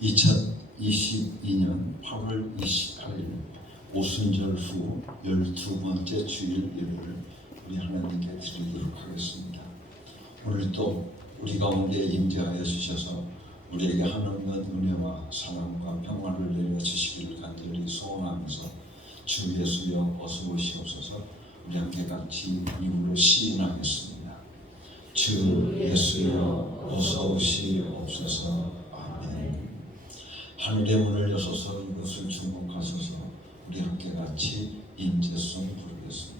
2022년 8월 28일 오순절 후 12번째 주일 예배를 우리 하나님께 드리도록 하겠습니다. 오늘도 우리 가운데 임재하여 주셔서 우리에게 하나님의 은혜와 사랑과 평안을 내려주시기를 간절히 소원하면서 주 예수여 어서 오시옵소서. 우리 함께 같이 입으로 시인하겠습니다. 주 예수여 어서 오시옵소서. 아멘. 하늘의 문을 여소서 이것을 주목하소서. 우리 함께 같이 임재송 부르겠습니다.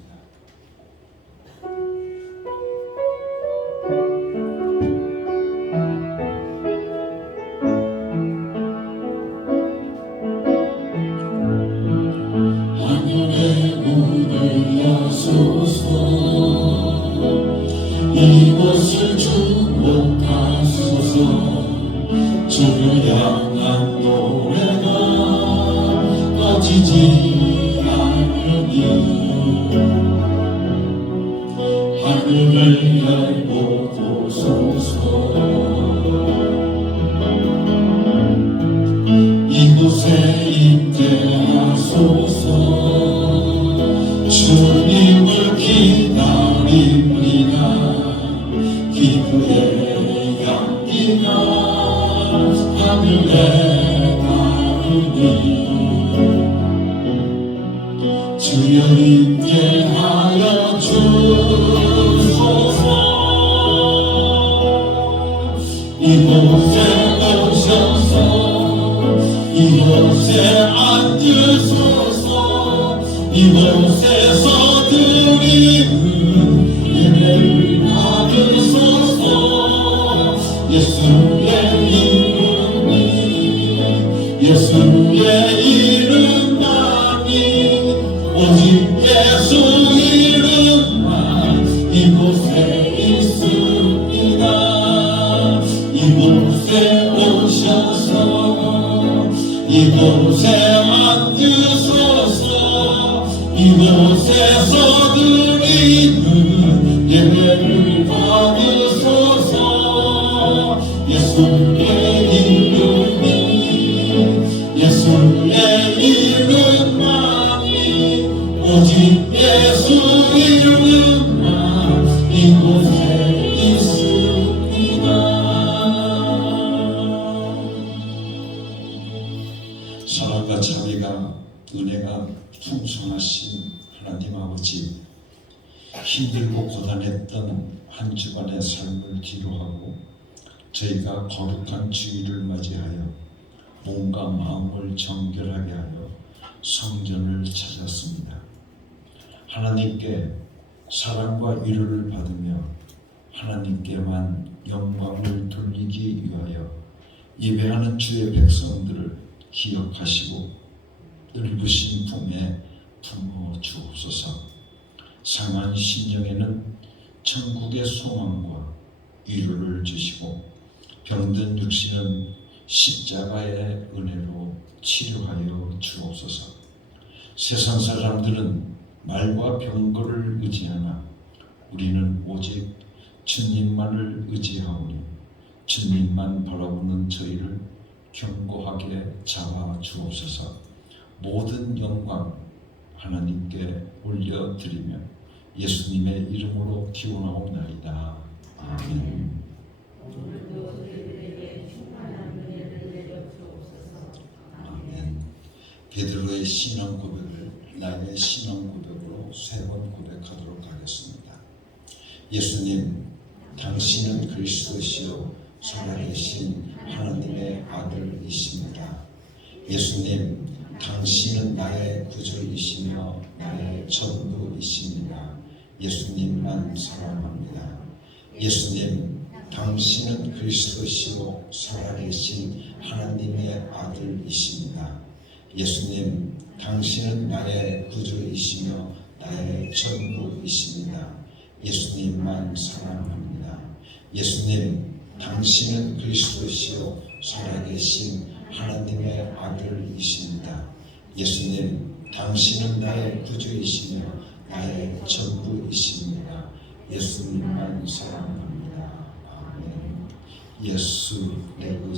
하늘의 문을 여소서 이곳을 주목하소서. 주를 향한 노래가 꺼지지 않으니 하늘을 열고 보소서. 이곳에 임재하소서. 주님을 기다립니다. 기도의 향기가 하늘에 닿으니 주여 임재하여 주소서. 이곳에 오셔서 이곳에 앉으소서. 이곳에서 드리는 예배를 받으소서. 예수의 이름이 예수의 이름만이 오직 예수 이름만 이곳에 있습니다. 이곳에 오셔서 이곳에 앉으소서. 이곳에서 드리는 예배를 받으소서. 예수의 이름이 예수의 이름만이 오직 예수 이름만 이곳에 있습니다. 사랑과 자비가 은혜가 풍성하신 하나님 아버지, 힘들고 고단했던 한 주간의 삶을 기도하고 저희가 거룩한 주일을 맞이하여 몸과 마음을 정결하게 하여 성전을 찾았습니다. 하나님께 사랑과 위로를 받으며 하나님께만 영광을 돌리기 위하여 예배하는 주의 백성들을 기억하시고 넓으신 품에 품어 주옵소서. 상한 심령에는 천국의 소망과 위로를 주시고 병든 육신은 십자가의 은혜로 치료하여 주옵소서. 세상 사람들은 말과 병거를 의지하나 우리는 오직 주님만을 의지하오니 주님만 바라보는 저희를 견고하게 잡아 주옵소서. 모든 영광 하나님께 올려드리며 예수님의 이름으로 기원하옵나이다. 아멘. 아멘. 베드로의 신앙 고백을 나의 신앙 고백으로 3번 고백하도록 하겠습니다. 예수님, 당신은 그리스도시요 살아계신 하나님의 아들이십니다. 예수님, 당신은 나의 구주이시며 나의 전부이십니다. 예수님만 사랑합니다. 예수님, 당신은 그리스도시요 살아계신 하나님의 아들이십니다. 예수님, 당신은 나의 구주이시며 나의 전부이십니다. 예수님만 사랑합니다. 예수님, 당신은 그리스도시요 살아계신 하나님의 아들이십니다. 예수님, 당신은 나의 구주이시며 나의 전부이십니다. 예수님만 사랑합니다. 아멘. 예수 내 구주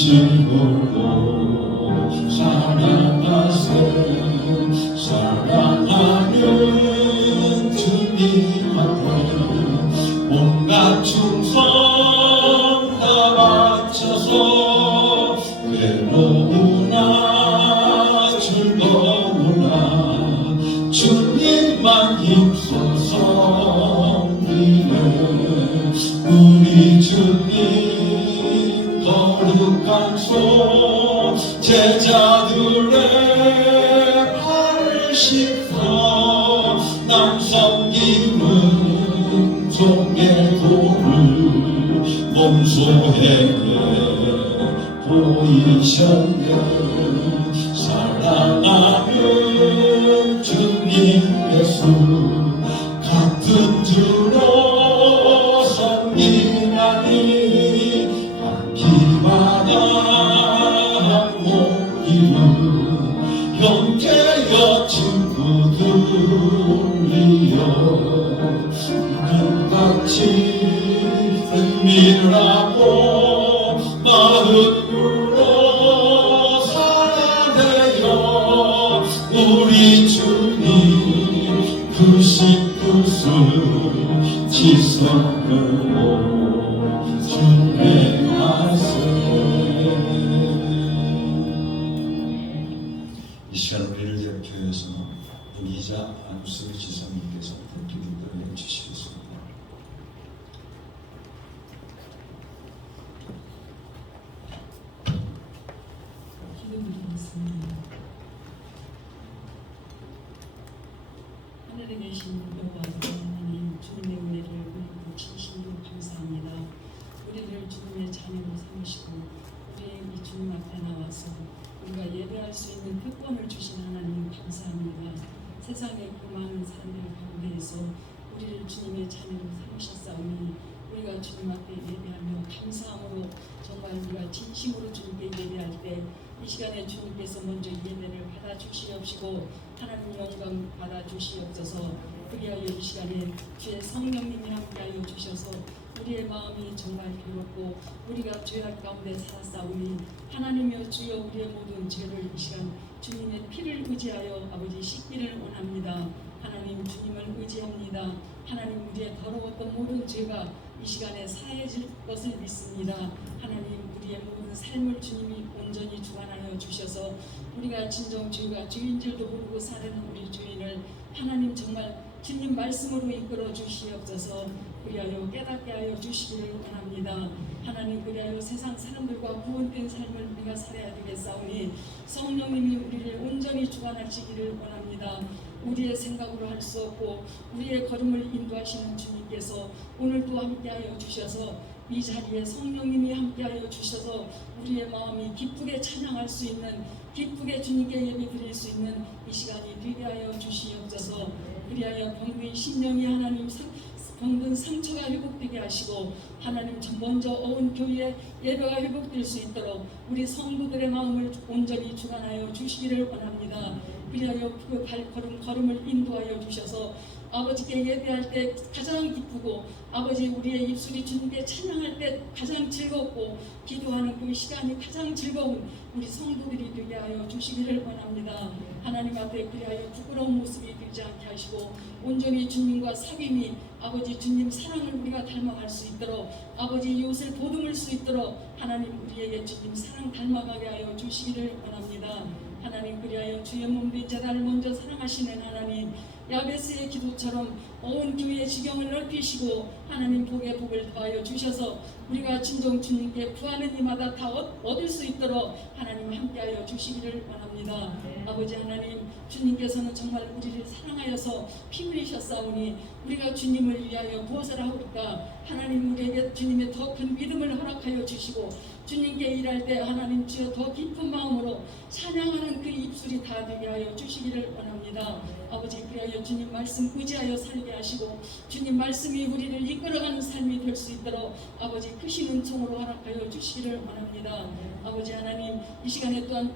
진심으로 사랑하세 사랑하는 주님한테 온갖 충성 다 바쳐서 괴로우나 즐거우나 주님만 힘써서 우리 주님 거룩한 손 제자들의 발을 씻어 남 섬기는 종의 도를 몸소에게 보이셨네 사랑하는 주님 예수 같은 주로 섬기나니 기마다 못 이룬 형제여 친구들이여 눈같이 은밀하고 마음으로 사랑해요 우리 주님 크신 뜻을 지성으로 준행하세 이 시간 우리를 대표해서 문희자 안수의 지사님께서 기도를 해주시겠습니다. 기도드리겠습니다. 하늘에 계신 여호와 하나님 주님의 은혜를 우리에게 진심으로 감사합니다. 우리를 주님의 자녀로 삼으시고 우리의 이 주님 앞에 나와서 우리가 예배할 수 있는 특권을 주신 하나님 감사합니다. 세상의 그 많은 사람들 가운데에서 우리를 주님의 자녀로 삼으셨사오니 우리가 주님 앞에 예배하며 감사함으로 정말 우리가 진심으로 주님께 예배할 때 이 시간에 주님께서 먼저 예배를 받아주시옵시고 하나님 영광 받아주시옵소서. 그리하여 이 시간에 주의 성령님이 함께하여 주셔서 우리의 마음이 정말 괴롭고 우리가 죄악 가운데 살았사오니 하나님이여 주여 우리의 모든 죄를 이 시간 주님의 피를 의지하여 아버지 씻기를 원합니다. 하나님 주님을 의지합니다. 하나님 우리의 더러웠던 모든 죄가 이 시간에 사해질 것을 믿습니다. 하나님 우리의 모든 삶을 주님이 온전히 주관하여 주셔서 우리가 진정 죄가 죄인 줄도 모르고 사는 우리 죄인을 하나님 정말 주님 말씀으로 이끌어 주시옵소서. 그리하여 깨닫게 하여 주시기를 원합니다. 하나님 그리하여 세상 사람들과 구원된 삶을 우리가 살아야 되겠사오니 성령님이 우리를 온전히 주관하시기를 원합니다. 우리의 생각으로 할 수 없고 우리의 걸음을 인도하시는 주님께서 오늘도 함께하여 주셔서 이 자리에 성령님이 함께하여 주셔서 우리의 마음이 기쁘게 찬양할 수 있는 기쁘게 주님께 예배드릴 수 있는 이 시간이 되게 하여 주시옵소서. 그리하여 병든 심령이 하나님 병든 상처가 회복되게 하시고 하나님 먼저 어운 교회의 예배가 회복될 수 있도록 우리 성도들의 마음을 온전히 주관하여 주시기를 원합니다. 그리하여 그 걸음을 인도하여 주셔서 아버지께 예배할 때 가장 기쁘고 아버지 우리의 입술이 주님께 찬양할 때 가장 즐겁고 기도하는 그 시간이 가장 즐거운 우리 성도들이 되게 하여 주시기를 원합니다. 하나님 앞에 그리하여 부끄러운 모습이 되지 않게 하시고 온전히 주님과 사귐이 아버지 주님 사랑을 우리가 닮아갈 수 있도록 아버지 이웃을 보듬을 수 있도록 하나님 우리에게 주님 사랑 닮아가게 하여 주시기를 원합니다. 하나님 그리하여 주의 몸된 제단을 먼저 사랑하시는 하나님 야베스의 기도처럼 온 교회의 지경을 넓히시고 하나님 복의 복을 더하여 주셔서 우리가 진정 주님께 구하는 이마다 다 얻을 수 있도록 하나님 함께하여 주시기를 원합니다. 아버지 하나님 주님께서는 정말 우리를 사랑하여서 피 흘리셨사오니 우리가 주님을 위하여 무엇을 하오리까 하나님 우리에게 주님의 더 큰 믿음을 허락하여 주시고 주님께 일할 때 하나님 주여 더 깊은 마음으로 찬양하는 그 입술이 다 되게 하여 주시기를 원합니다. 아버지 그리하여 주님 말씀 의지하여 살게 하시고 주님 말씀이 우리를 이끌어가는 삶이 될 수 있도록 아버지 크신 은총으로 허락하여 주시기를 원합니다. 아버지 하나님 이 시간에 또한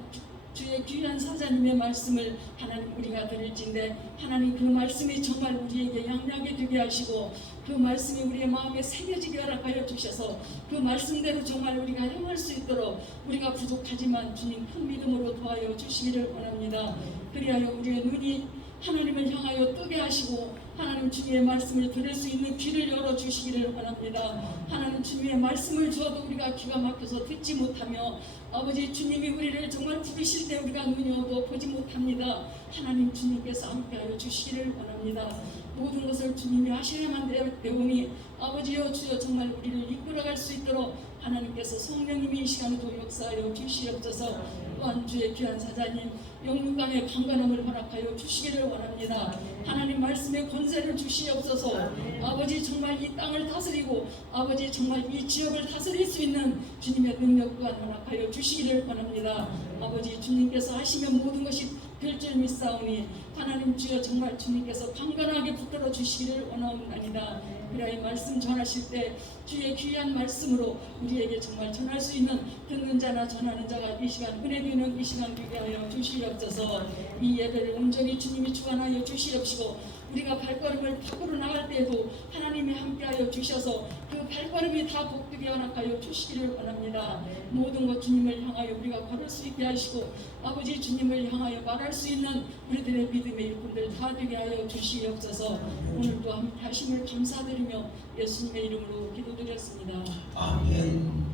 주의 귀한 사자님의 말씀을 하나님 우리가 들을진데 하나님 그 말씀이 정말 우리에게 양약이 되게 하시고 그 말씀이 우리의 마음에 새겨지게 허락하여 주셔서 그 말씀대로 정말 우리가 행할 수 있도록 우리가 부족하지만 주님 큰 믿음으로 도와여 주시기를 원합니다. 그리하여 우리의 눈이 하나님을 향하여 뜨게 하시고 하나님 주님의 말씀을 들을 수 있는 귀를 열어주시기를 원합니다. 하나님 주님의 말씀을 주어도 우리가 귀가 막혀서 듣지 못하며 아버지 주님이 우리를 정말 부르실 때 우리가 눈이 어두워 보지 못합니다. 하나님 주님께서 함께하여 주시기를 원합니다. 모든 것을 주님이 하셔야만 되오니 아버지여 주여 정말 우리를 이끌어갈 수 있도록 하나님께서 성령님이 이 시간에도 역사하여 주시옵소서. 또한 주의 귀한 사자님 영육간의 강건함을 허락하여 주시기를 원합니다. 하나님 말씀의 권세를 주시옵소서. 아버지 정말 이 땅을 다스리고 아버지 정말 이 지역을 다스릴 수 있는 주님의 능력 또한 허락하여 주시기를 원합니다. 아버지 주님께서 하시면 모든 것이 될 줄 믿사오니 하나님 주여 정말 주님께서 강건하게 붙들어 주시기를 원하옵나이다. 그리하여 말씀 전하실 때 주의 귀한 말씀으로 우리에게 정말 전할 수 있는 듣는 자나 전하는 자가 이 시간 은혜 되는 이 시간 되게 하여 주시옵소서. 이 예배를 온전히 주님이 주관하여 주시옵시고 우리가 발걸음을 밖으로 나갈 때에도 하나님이 함께하여 주셔서 그 발걸음이 다 복되게 허락하여 주시기를 원합니다. 모든 것 주님을 향하여 우리가 걸을 수 있게 하시고 아버지 주님을 향하여 말할 수 있는 우리들의 믿음의 일꾼들 다 되게 하여 주시옵소서. 오늘도 함께 하심을 감사드리며 예수님의 이름으로 기도드렸습니다. 아멘.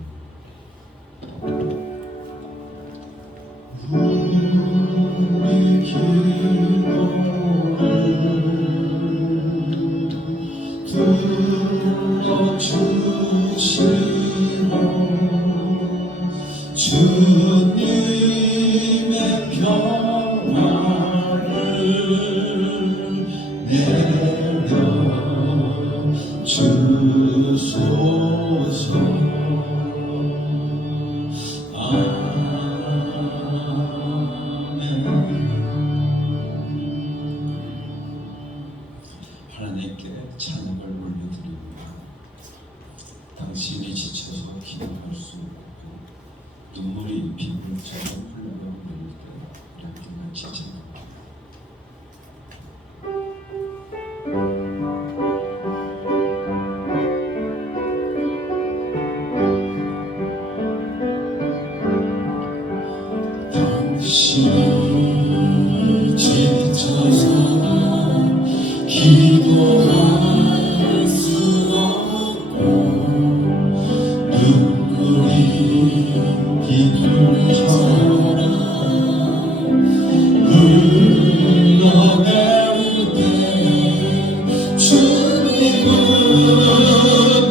우리 기도를 들어주시고 주님의 평화를 내려주소서. 하나님께 찬양을 올려드립니다. 당신이 지쳐서 기도할 수 없고 눈물이 비물처럼 흘러가는 때 이렇게만 지쳐갑니다. 당신이 지쳐서 기도할 수 없고 눈물이 비물처럼 흘러내릴 때 주님은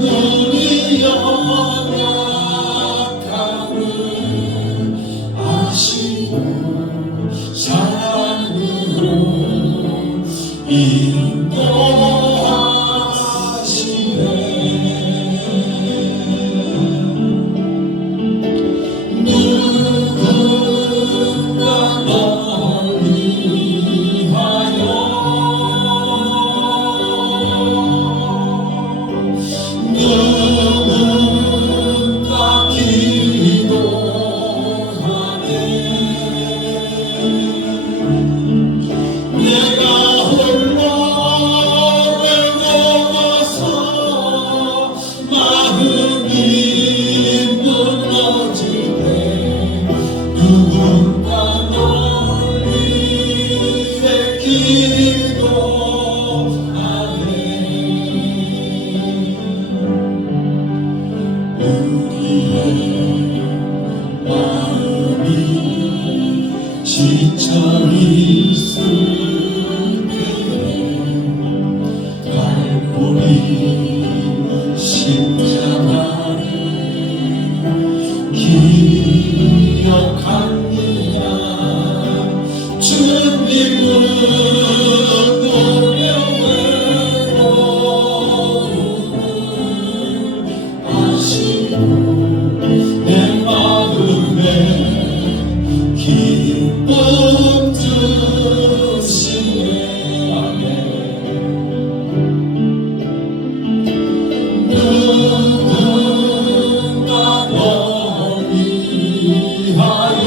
우리 연약함을 아시고 사랑으로 인도하시네. 누군가 널 위하여 누군가 기도하네. 내가 홀로 외로워서 마음이 무너질 때 누군가 널 위해 기도하네. 우리의 마음이 지쳐 있을 갈보리 십자가를 기억합니다. 주님은 우리의 외로움을 아시고 내 마음에 기쁨 주시네. 아멘. 누군가 널 위하여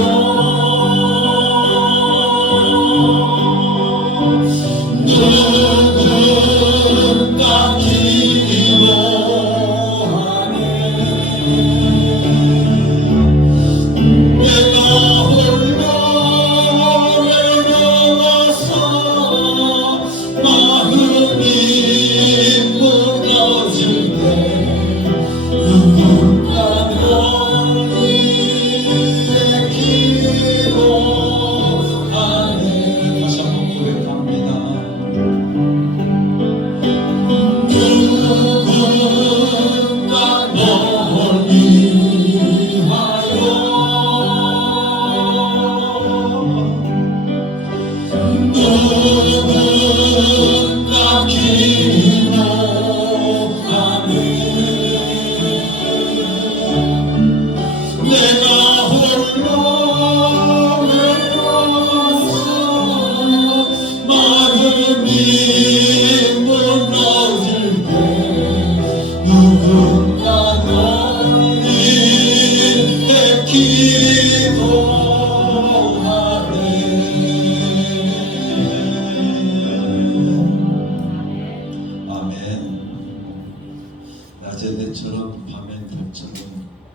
낮에 내처럼 밤엔 달처럼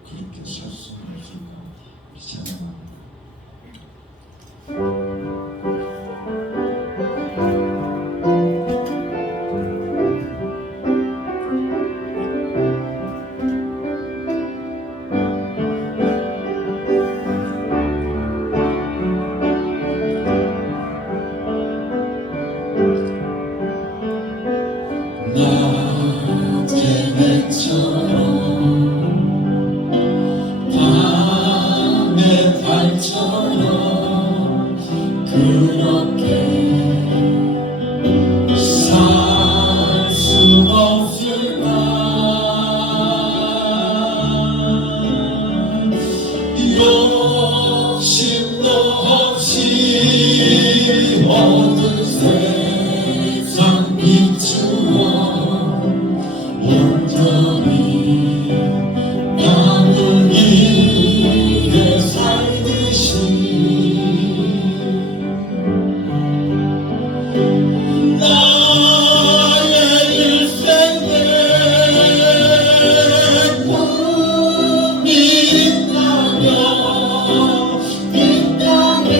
그렇게 살 수 없을까? 우리 찬양합니다. 낮의 해처럼 밤의 달처럼 그렇게 살 수 없을까? 욕심도 없이 어느 세상 비추어 온전히 남을 위해 살듯이 나의 일생에 꿈이 있다면 이 땅에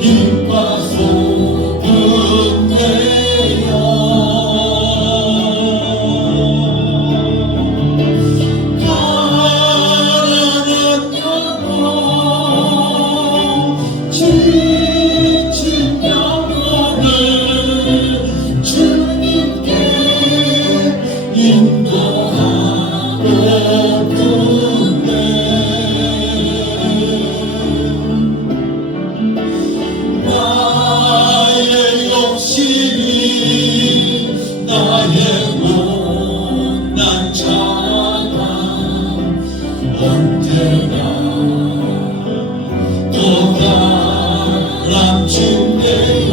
빛과 소금 되어 지친 영혼을 주님께 인도하거든요. 나의 욕심이 나의 못난 자가 언제나 또 가라앉힌대요.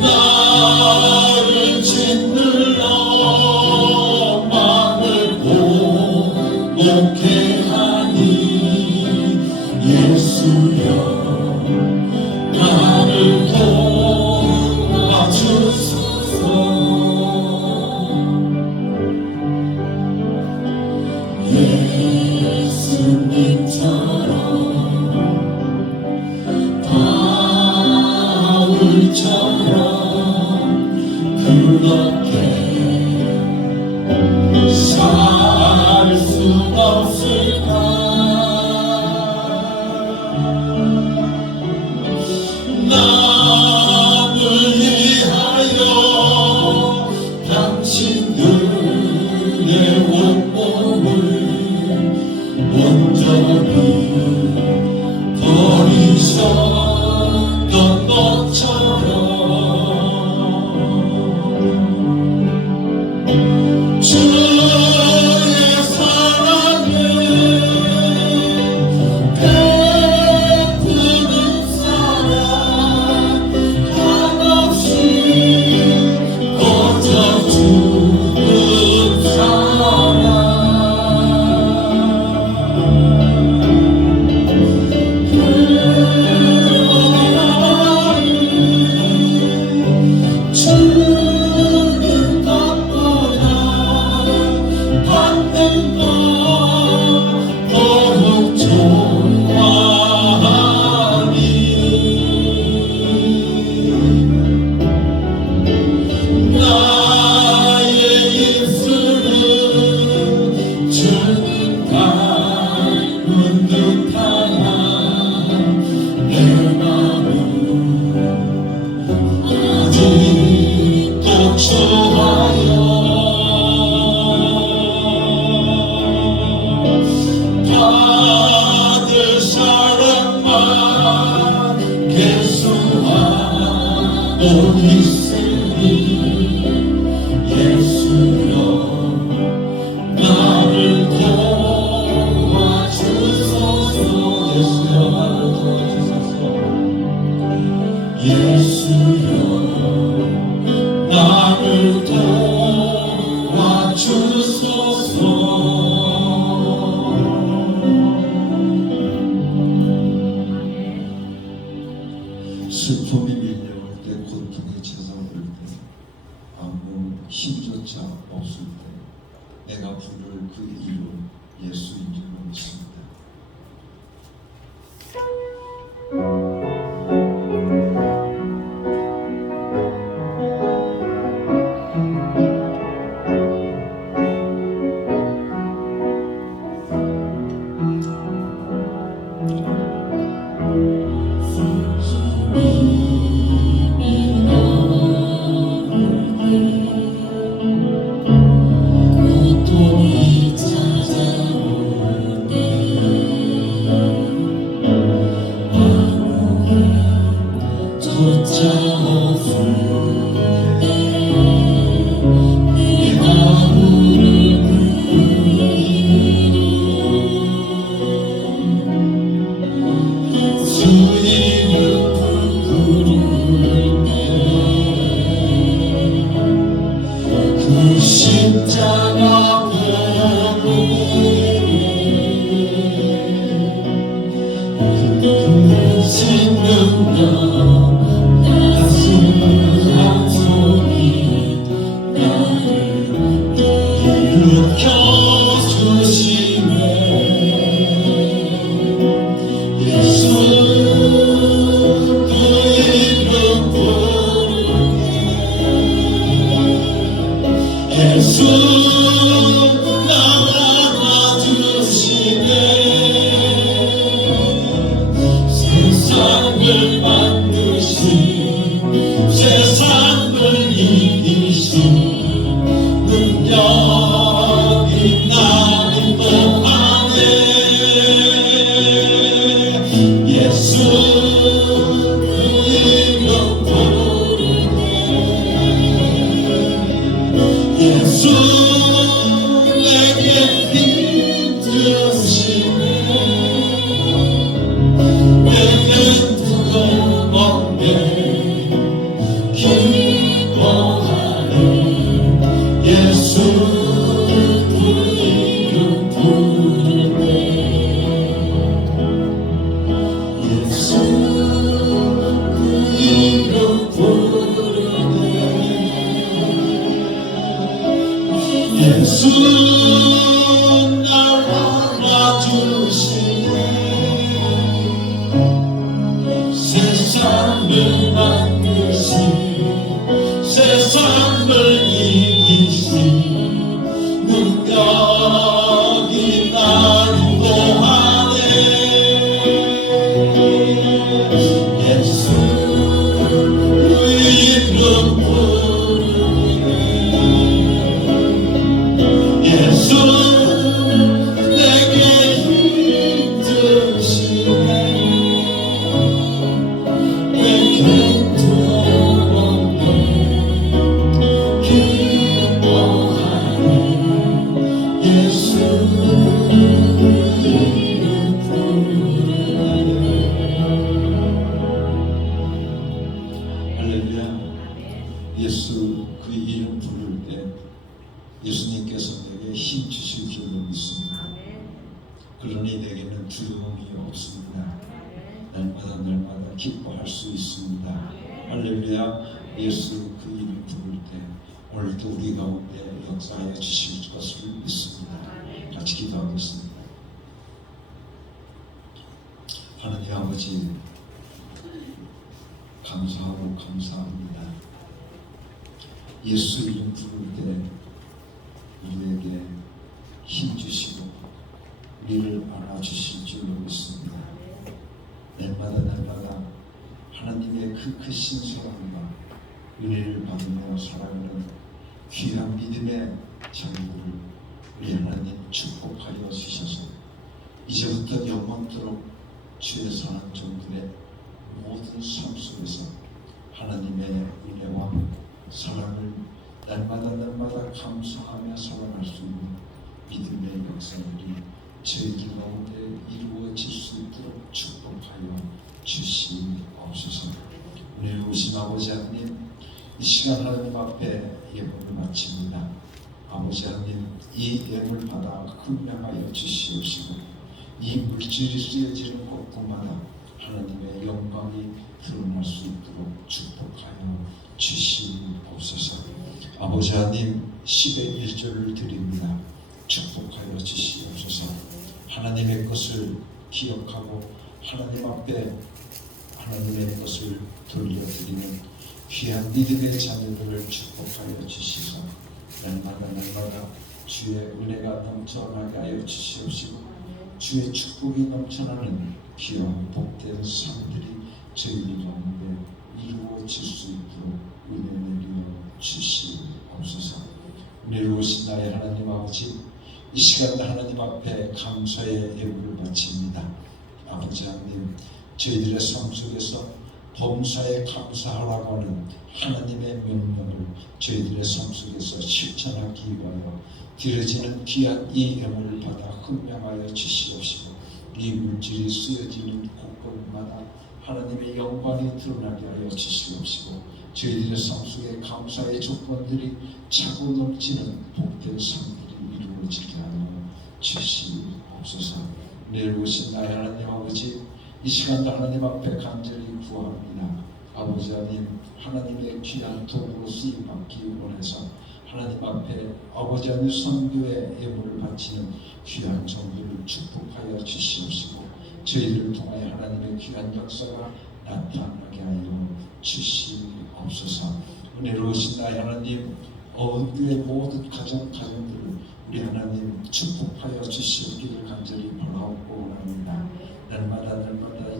나를 짓눌러 마음을 고독해 하니 예수여 나를 도와주소서. 예수님처럼 바울처럼 그렇게 살 수 없을까? 남을 위하여 당신들의 온몸을 온전히 버리셨던 것처럼 주의 사랑을 베푸는 사랑 한없이 거저주는 사랑 주는 것보다 받는 것 더욱 좋아하니 나의 입술은 주님 닮은 듯하나 내 맘은 아직도 좋아요. 받을 사랑만 계속하고 있으니 예수여 나를 도와주소서. 예수여 나를 도와주소서. 예수여 나를 도와주소서. 내가 부를 그 이름 예수인 줄 믿습니다. 고통이 찾아올 때 아무 조차 없을 때 내가 부를 그 이름 주 이름 부를 때 그 십자가 예수 나와 주시네 세상을 만드신 세상을 이기신 능력이 나를 또하네 예수 그 이름 부르네 예수 내게 힘 주시네 내게 두려움없게 기뻐하네 예수 그 이름 부르네 예수 그 이름 부르네 예수 나를 안아주시네 세상을 만드신 세상을 이기신 능력이 나를 또하네 예수 그 이름 부르네 예수 내게 힘 주시네 내게 두려움없게 기뻐하네 예수 이름 부르네 할렐루야. 예수 그 이름 부를 때 예수님께서 내게 힘 주실 줄로 믿습니다. 그러니 내게는 두려움이 없습니다. 날마다 기뻐할 수 있습니다. 할렐루야. 예수 그 이름 부를 때 오늘도 우리 가운데 역사하여 주실 것을 믿습니다. 같이 기도하겠습니다. 하나님 아버지 감사하고 감사합니다. 예수 이름 부를 때 우리에게 힘 주시고 우리를 안아주실 줄로 믿습니다. 날마다 하나님의 그 크신 사랑과 은혜를 받으며 살아가는 귀한 믿음의 자녀들을 우리 하나님 축복하여 주셔서 이제부터 영원토록 주의 사랑 종들의 모든 삶 속에서 하나님의 은혜와 사랑을 날마다 감사하며 살아갈 수 있는 믿음의 역사들이 저희 가운데 이루어질 수 있도록 축복하여 주시옵소서. 은혜로우신 아버지 하나님, 이 시간 하나님 앞에 예물을 마칩니다. 아버지 하나님, 이 예물 받아 흥명하여 주시옵시고 이 물질이 쓰여지는 곳곳마다 하나님의 영광이 드러날 수 있도록 축복하여 주시옵소서. 아버지 하나님, 10의 1조를 드립니다. 축복하여 주시옵소서. 하나님의 것을 기억하고 하나님 앞에 하나님의 것을 돌려드리는 귀한 믿음의 자녀들을 축복하여 주시소. 날마다 주의 은혜가 넘쳐나게 하여 주시옵시고 주의 축복이 넘쳐나는 귀한 복된 삶들이 저희들 가운데 이루어질 수 있도록 은혜 내려 주시옵소서. 은혜로우신 나의 하나님 아버지, 이 시간 하나님 앞에 감사의 예물을 바칩니다. 아버지 하나님, 저희들의 삶 속에서 범사에 감사하라고 하는 하나님의 명령을 저희들의 삶 속에서 실천하기 위하여 드려지는 귀한 이 예물을 받아 흥명하여 주시옵시고 이 물질이 쓰여지는 곳곳마다 하나님의 영광이 드러나게 하여 주시옵시고 저희들의 삶 속에 감사의 조건들이 차고 넘치는 복된 삶들이 이루어지게 하여 주시옵소서. 내일 오신 나의 하나님 아버지, 이 시간도 하나님 앞에 간절히 구합니다. 아버지 하나님, 하나님의 귀한 도구로 쓰임받기 원해서 하나님 앞에 아버지 하나님 선교의 예물을 바치는 귀한 정도를 축복하여 주시옵시고 저희들을 통하여 하나님의 귀한 역사가 나타나게 하여 주시옵소서. 은혜로우신 나의 하나님, 어은교의 모든 가정들을 우리 하나님 축복하여 주시옵기를 간절히 바라옵고 원합니다. 날마다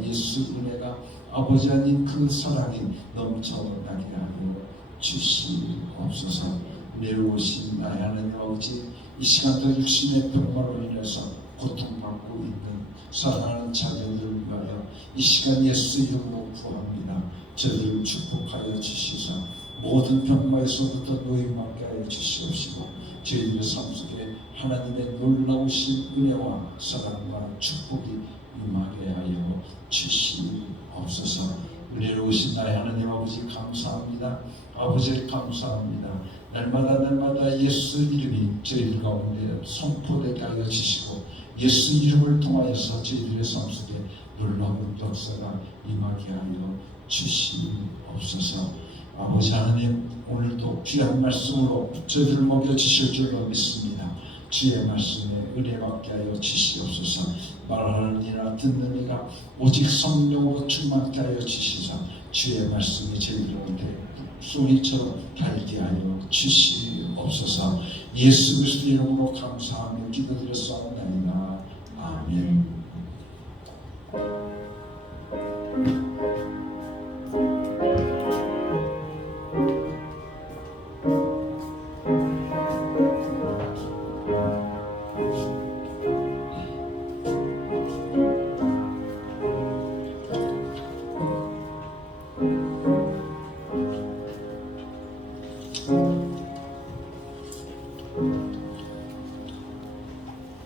예수 은혜가 아버지 하나님 그 사랑이 넘쳐나게 하여 주시옵소서. 은혜로우신 나의 하나님 아버지, 이 시간도 육신의 병마로 인해서 고통받고 있는 사랑하는 자녀들을 위하여 이 시간 예수 이름으로 구합니다. 저들을 축복하여 주시사 모든 병마에서부터 노임받게 하여 주시옵시고 저희들의 삶 속에 하나님의 놀라우신 은혜와 사랑과 축복이 임하게 하여 주시옵소서. 은혜로우신 나의 하나님 아버지 감사합니다. 아버지 감사합니다. 날마다 예수 이름이 저희들 가운데 선포되게 하여 주시고 예수 이름을 통하여서 저희들의 삶 속에 놀라운 역사가 임하게 하여 주시옵소서. 아버지 하나님, 오늘도 귀한 말씀으로 저희들을 먹여주실 줄로 믿습니다. 주의 말씀에 은혜 받게 하여 주시옵소서. 말하는 이나 듣는 이가 오직 성령으로 충만케 하여 주시사 주의 말씀이 저희들 가운데 소리처럼 달게 하여 주시옵소서. 예수 그리스도 이름으로 감사하며 기도드렸사옵나이다. 아멘.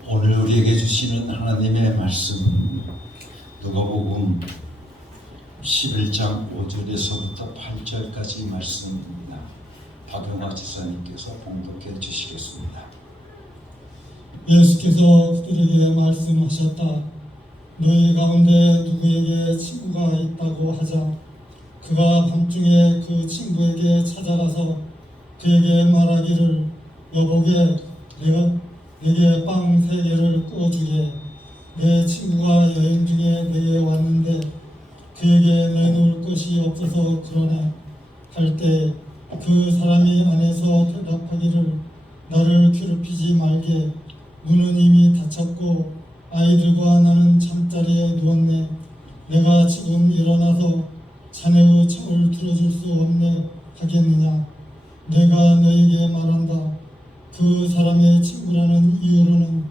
오늘 우리에게 주시는 하나님의 말씀 누가복음 11장 5절에서부터 8절까지 말씀입니다. 박영화 지사님께서 봉독해 주시겠습니다. 예수께서 그들에게 말씀하셨다. 너희 가운데 누구에게 친구가 있다고 하자 그가 밤중에 그 친구에게 찾아가서 그에게 말하기를 여보게 내게 빵 3개를 구워주게. 내 친구가 여행 중에 내게 왔는데 그에게 내놓을 것이 없어서 그러네 할 때 그 사람이 안에서 대답하기를 나를 괴롭히지 말게. 문은 이미 닫혔고 아이들과 나는 잠자리에 누웠네. 내가 지금 일어나서 자네의 청을 들어줄 수 없네 하겠느냐. 내가 너에게 말한다. 그 사람의 친구라는 이유로는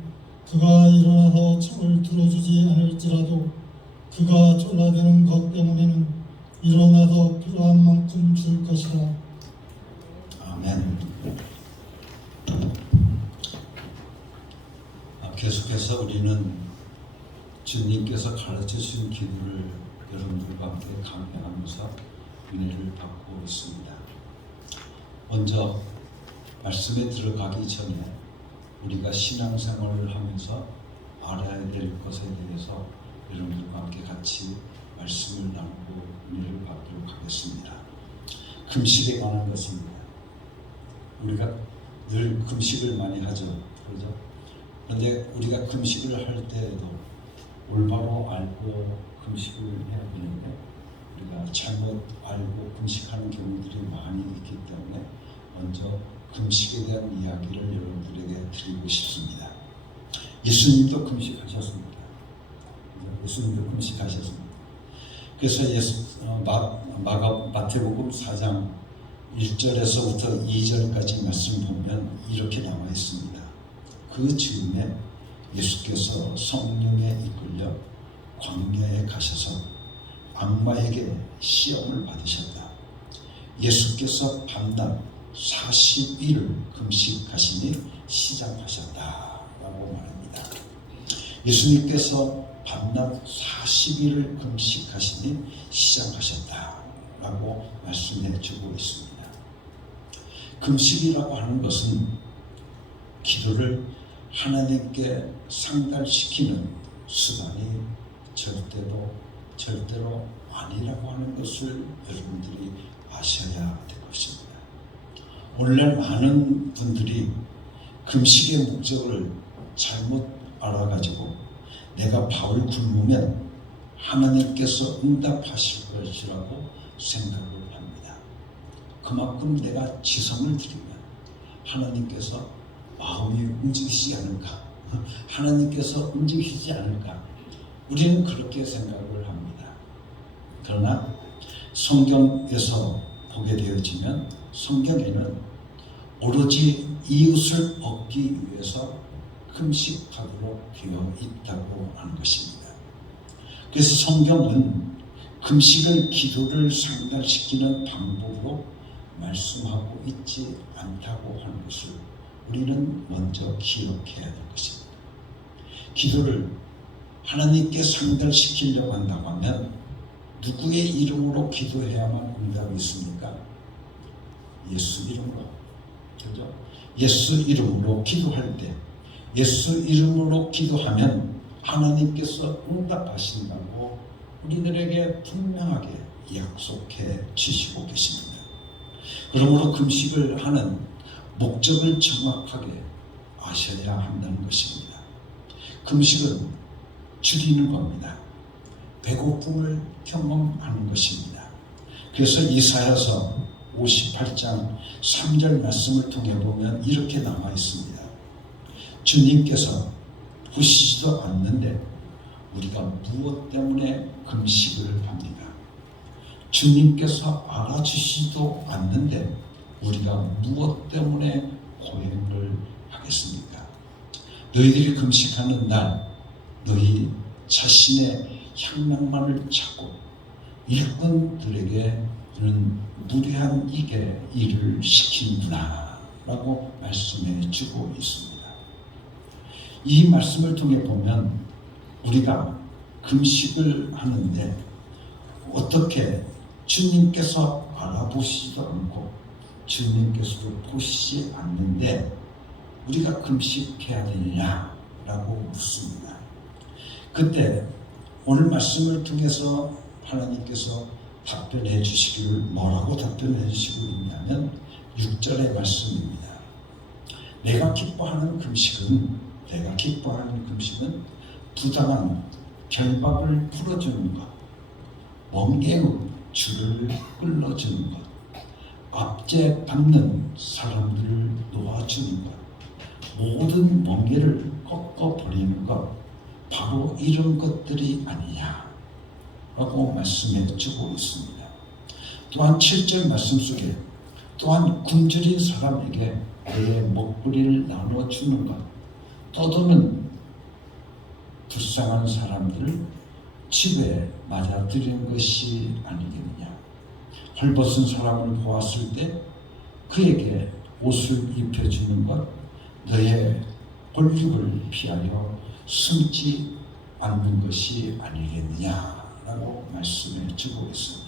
그가 일어나서 청을 들어주지 않을지라도 그가 졸라대는 것 때문에는 일어나서 필요한 만큼 줄 것이다. 아멘. 계속해서 우리는 주님께서 가르쳐 주신 기도를 여러분들과 함께 강해하면서 은혜를 받고 있습니다. 먼저 말씀에 들어가기 전에 우리가 신앙생활을 하면서 알아야 될 것에 대해서 여러분들과 함께 같이 말씀을 나누고 은혜를 받도록 하겠습니다. 금식에 관한 것입니다. 우리가 늘 금식을 많이 하죠. 그렇죠? 그런데 우리가 금식을 할 때에도 올바로 알고 금식을 해야 되는데 우리가 잘못 알고 금식하는 경우들이 많이 있기 때문에 먼저 금식에 대한 이야기를 여러분들에게 드리고 싶습니다. 예수님도 금식하셨습니다. 예수님도 금식하셨습니다. 그래서 마태복음 4장 1절에서부터 2절까지 말씀 보면 이렇게 나와 있습니다. 그 즈음에 예수께서 성령에 이끌려 광야에 가셔서 악마에게 시험을 받으셨다. 예수께서 밤낮 40일을 금식하시니 시작하셨다라고 말합니다. 예수님께서 밤낮 40일을 금식하시니 시작하셨다라고 말씀해 주고 있습니다. 금식이라고 하는 것은 기도를 하나님께 상달시키는 수단이 절대로 아니라고 하는 것을 여러분들이 아셔야 될 것입니다. 오늘날 많은 분들이 금식의 목적을 잘못 알아가지고 내가 밥을 굶으면 하나님께서 응답하실 것이라고 생각을 합니다. 그만큼 내가 지성을 드리면 하나님께서 마음이 움직이시지 않을까? 하나님께서 움직이시지 않을까? 우리는 그렇게 생각을 합니다. 그러나 성경에서 보게 되어지면 성경에는 오로지 이웃을 얻기 위해서 금식하도록 되어 있다고 하는 것입니다. 그래서 성경은 금식을 기도를 상달시키는 방법으로 말씀하고 있지 않다고 하는 것을 우리는 먼저 기억해야 될 것입니다. 기도를 하나님께 상달시키려고 한다고 하면 누구의 이름으로 기도해야만 응답이 있습니까? 예수 이름으로. 그렇죠? 예수 이름으로 기도할 때 예수 이름으로 기도하면 하나님께서 응답하신다고 우리들에게 분명하게 약속해 주시고 계십니다. 그러므로 금식을 하는 목적을 정확하게 아셔야 한다는 것입니다. 금식은 줄이는 겁니다. 배고픔을 경험하는 것입니다. 그래서 이사야서 58장 3절 말씀을 통해 보면 이렇게 나와 있습니다. 주님께서 보시지도 않는데 우리가 무엇 때문에 금식을 합니까? 주님께서 알아주시지도 않는데 우리가 무엇 때문에 고행을 하겠습니까? 너희들이 금식하는 날 너희 자신의 향락만을 찾고 일꾼들에게는 무례한 일을 시키는구나 라고 말씀해 주고 있습니다. 이 말씀을 통해 보면 우리가 금식을 하는데 어떻게 주님께서 알아보시지도 않고 주님께서도 보시지 않는데 우리가 금식해야 되느냐라고 묻습니다. 그때 오늘 말씀을 통해서 하나님께서 답변해 주시기를 뭐라고 답변해 주시고 있냐면 6절의 말씀입니다. 내가 기뻐하는 금식은 부당한 결박을 풀어주는 것, 멍에의 줄을 끌어주는 것, 압제 받는 사람들을 놓아주는 것, 모든 멍에를 꺾어버리는 것, 바로 이런 것들이 아니냐 라고 말씀해 주고 있습니다. 또한 7절 말씀 속에 또한 굶주린 사람에게 내 먹거리를 나눠주는 것, 떠도는 불쌍한 사람들을 집에 맞아들이는 것이 아니겠느냐. 헐벗은 사람을 보았을 때 그에게 옷을 입혀주는 것, 너의 권력을 피하여 숨지 않는 것이 아니겠느냐라고 말씀해 주고 있습니다.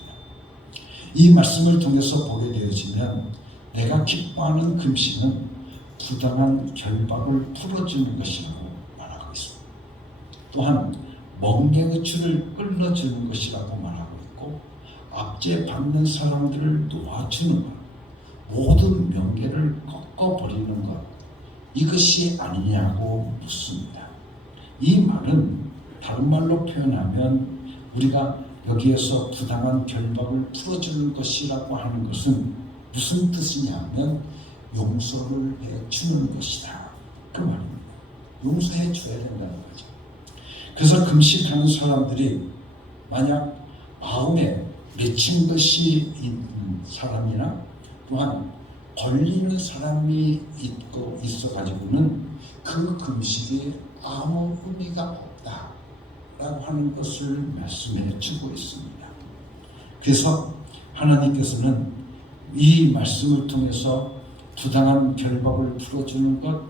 이 말씀을 통해서 보게 되어지면 내가 기뻐하는 금식은 부당한 결박을 풀어주는 것이라고 말하고 있습니다. 또한 멍에의 줄을 끌어주는 것이라고 말하고 있고 압제받는 사람들을 놓아주는 것, 모든 명예를 꺾어버리는 것, 이것이 아니냐고 묻습니다. 이 말은 다른 말로 표현하면 우리가 여기에서 부당한 결박을 풀어주는 것이라고 하는 것은 무슨 뜻이냐면 용서를 해주는 것이다, 그 말입니다. 용서해 줘야 된다는 거죠. 그래서 금식하는 사람들이 만약 마음에 맺힌 것이 있는 사람이나 또한 걸리는 사람이 있어가지고는 그 금식이 아무 의미가 없다라고 하는 것을 말씀해 주고 있습니다. 그래서 하나님께서는 이 말씀을 통해서 부당한 결박을 풀어주는 것,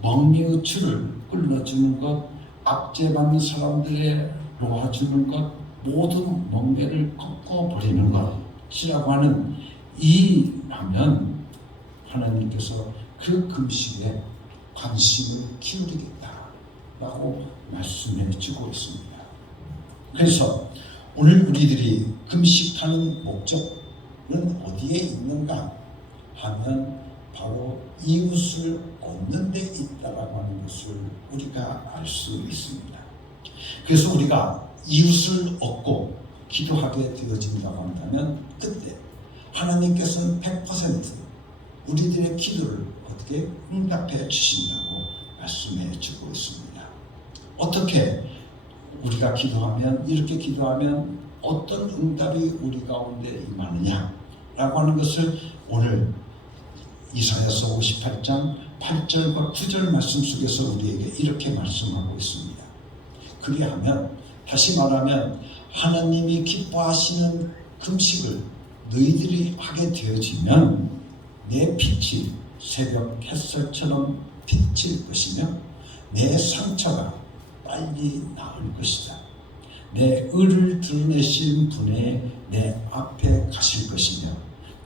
멍리의 줄을 끌어주는 것, 압제받는 사람들의 놓아주는 것, 모든 멍게를 꺾어버리는 것이라고 하는 이 하면 하나님께서 그 금식에 관심을 기울이겠다라고 말씀해 주고 있습니다. 그래서 오늘 우리들이 금식하는 목적은 어디에 있는가 하면 바로 이웃을 얻는 데 있다라고 하는 것을 우리가 알 수 있습니다. 그래서 우리가 이웃을 얻고 기도하게 되어진다고 한다면 그때 하나님께서는 100% 우리들의 기도를 어떻게 응답해 주신다고 말씀해 주고 있습니다. 어떻게 우리가 기도하면, 이렇게 기도하면 어떤 응답이 우리 가운데 임하느냐라고 하는 것을 오늘 이사야서 58장 8절과 9절 말씀 속에서 우리에게 이렇게 말씀하고 있습니다. 그리하면, 다시 말하면 하나님이 기뻐하시는 금식을 너희들이 하게 되어지면 내 빛이 새벽 햇살처럼 비칠 것이며 내 상처가 빨리 나을 것이다. 내 의를 드러내신 분의 내 앞에 가실 것이며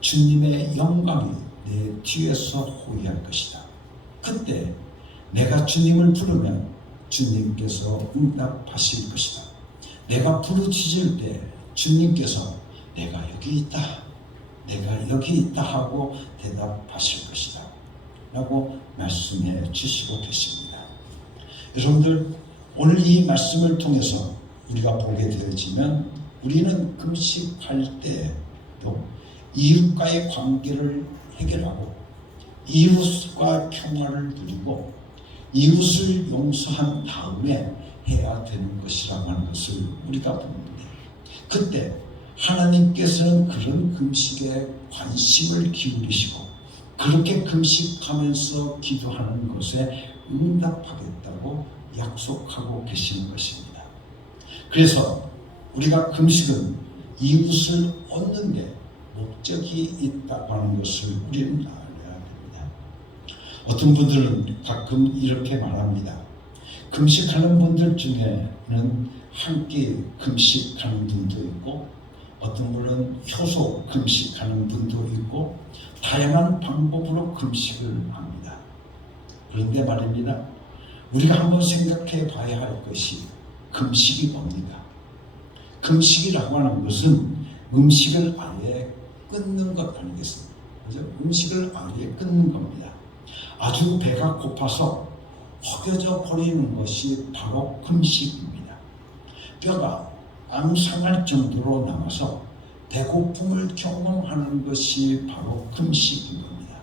주님의 영광이 내 뒤에서 호위할 것이다. 그때 내가 주님을 부르면 주님께서 응답하실 것이다. 내가 부르짖을 때 주님께서 내가 여기 있다, 내가 여기 있다 하고 대답하실 것이다 라고 말씀해 주시고 계십니다. 여러분들, 오늘 이 말씀을 통해서 우리가 보게 되어지면 우리는 금식할 때도 이웃과의 관계를 해결하고 이웃과 평화를 누리고 이웃을 용서한 다음에 해야 되는 것이라고 하는 것을 우리가 봅니다. 그때 하나님께서는 그런 금식에 관심을 기울이시고 그렇게 금식하면서 기도하는 것에 응답하겠다고 약속하고 계시는 것입니다. 그래서 우리가 금식은 이웃을 얻는 데 목적이 있다고 하는 것을 우리는 알아야 됩니다. 어떤 분들은 가끔 이렇게 말합니다. 금식하는 분들 중에는 한 끼 금식하는 분도 있고 어떤 분은 효소 금식하는 분도 있고 다양한 방법으로 금식을 합니다. 그런데 말입니다. 우리가 한번 생각해 봐야 할 것이 금식이 뭡니까? 금식이라고 하는 것은 음식을 아예 끊는 것 아니겠습니까? 그죠? 음식을 아예 끊는 겁니다. 아주 배가 고파서 허겨져 버리는 것이 바로 금식입니다. 뼈가 앙상할 정도로 남아서 배고픔을 경험하는 것이 바로 금식인 겁니다.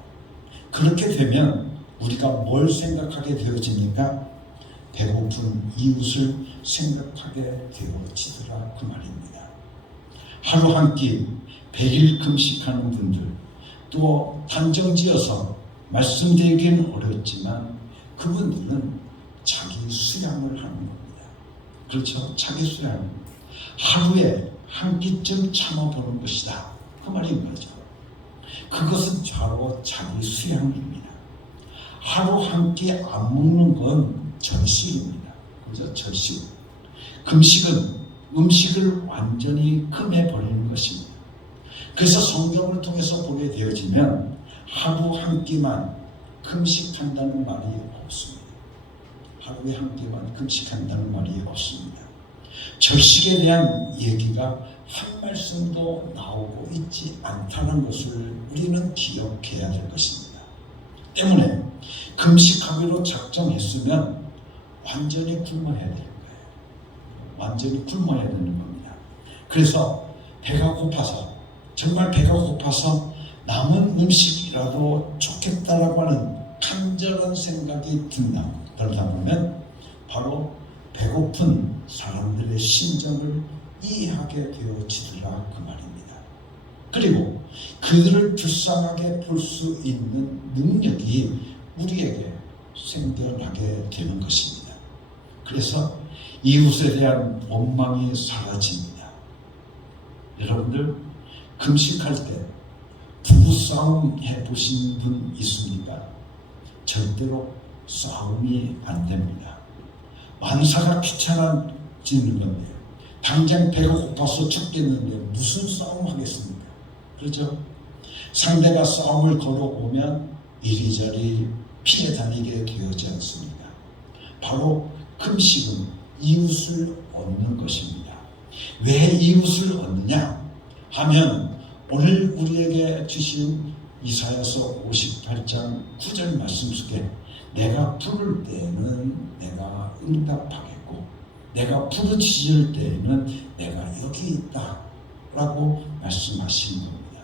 그렇게 되면 우리가 뭘 생각하게 되어집니까? 배고픈 이웃을 생각하게 되어지더라, 그 말입니다. 하루 한 끼 100일 금식하는 분들, 또 단정지어서 말씀드리기는 어렵지만 그분들은 자기 수양을 하는 겁니다. 그렇죠? 자기 수양. 하루에 한 끼쯤 참아보는 것이다, 그 말인 거죠. 그것은 바로 자기 수양입니다. 하루 한 끼 안 먹는 건 절식입니다. 그죠? 절식. 금식은 음식을 완전히 금해버리는 것입니다. 그래서 성경을 통해서 보게 되어지면 하루 한 끼만 금식한다는 말이 없습니다. 하루에 한 끼만 금식한다는 말이 없습니다. 절식에 대한 얘기가 한 말씀도 나오고 있지 않다는 것을 우리는 기억해야 될 것입니다. 때문에 금식하기로 작정했으면 완전히 굶어야 될 거예요. 완전히 굶어야 되는 겁니다. 그래서 배가 고파서, 정말 배가 고파서 남은 음식이라도 좋겠다라고 하는 간절한 생각이 들다 보면 바로 배고픈 사람들의 심정을 이해하게 되어지더라 그 말입니다. 그리고 그들을 불쌍하게 볼 수 있는 능력이 우리에게 생겨나게 되는 것입니다. 그래서 이웃에 대한 원망이 사라집니다. 여러분들 금식할 때 부부싸움 해보신 분 있습니까? 절대로 싸움이 안 됩니다. 만사가 귀찮아지는 건데 당장 배가 고파서 죽겠는데 무슨 싸움 하겠습니까? 그렇죠? 상대가 싸움을 걸어오면 이리저리 피해 다니게 되어지 않습니다. 바로 금식은 이웃을 얻는 것입니다. 왜 이웃을 얻느냐 하면 오늘 우리에게 주신 이사야서 58장 9절 말씀 속에 내가 부를 때에는 내가 응답하겠고 내가 부르짖을 때에는 내가 여기 있다 라고 말씀하신 겁니다.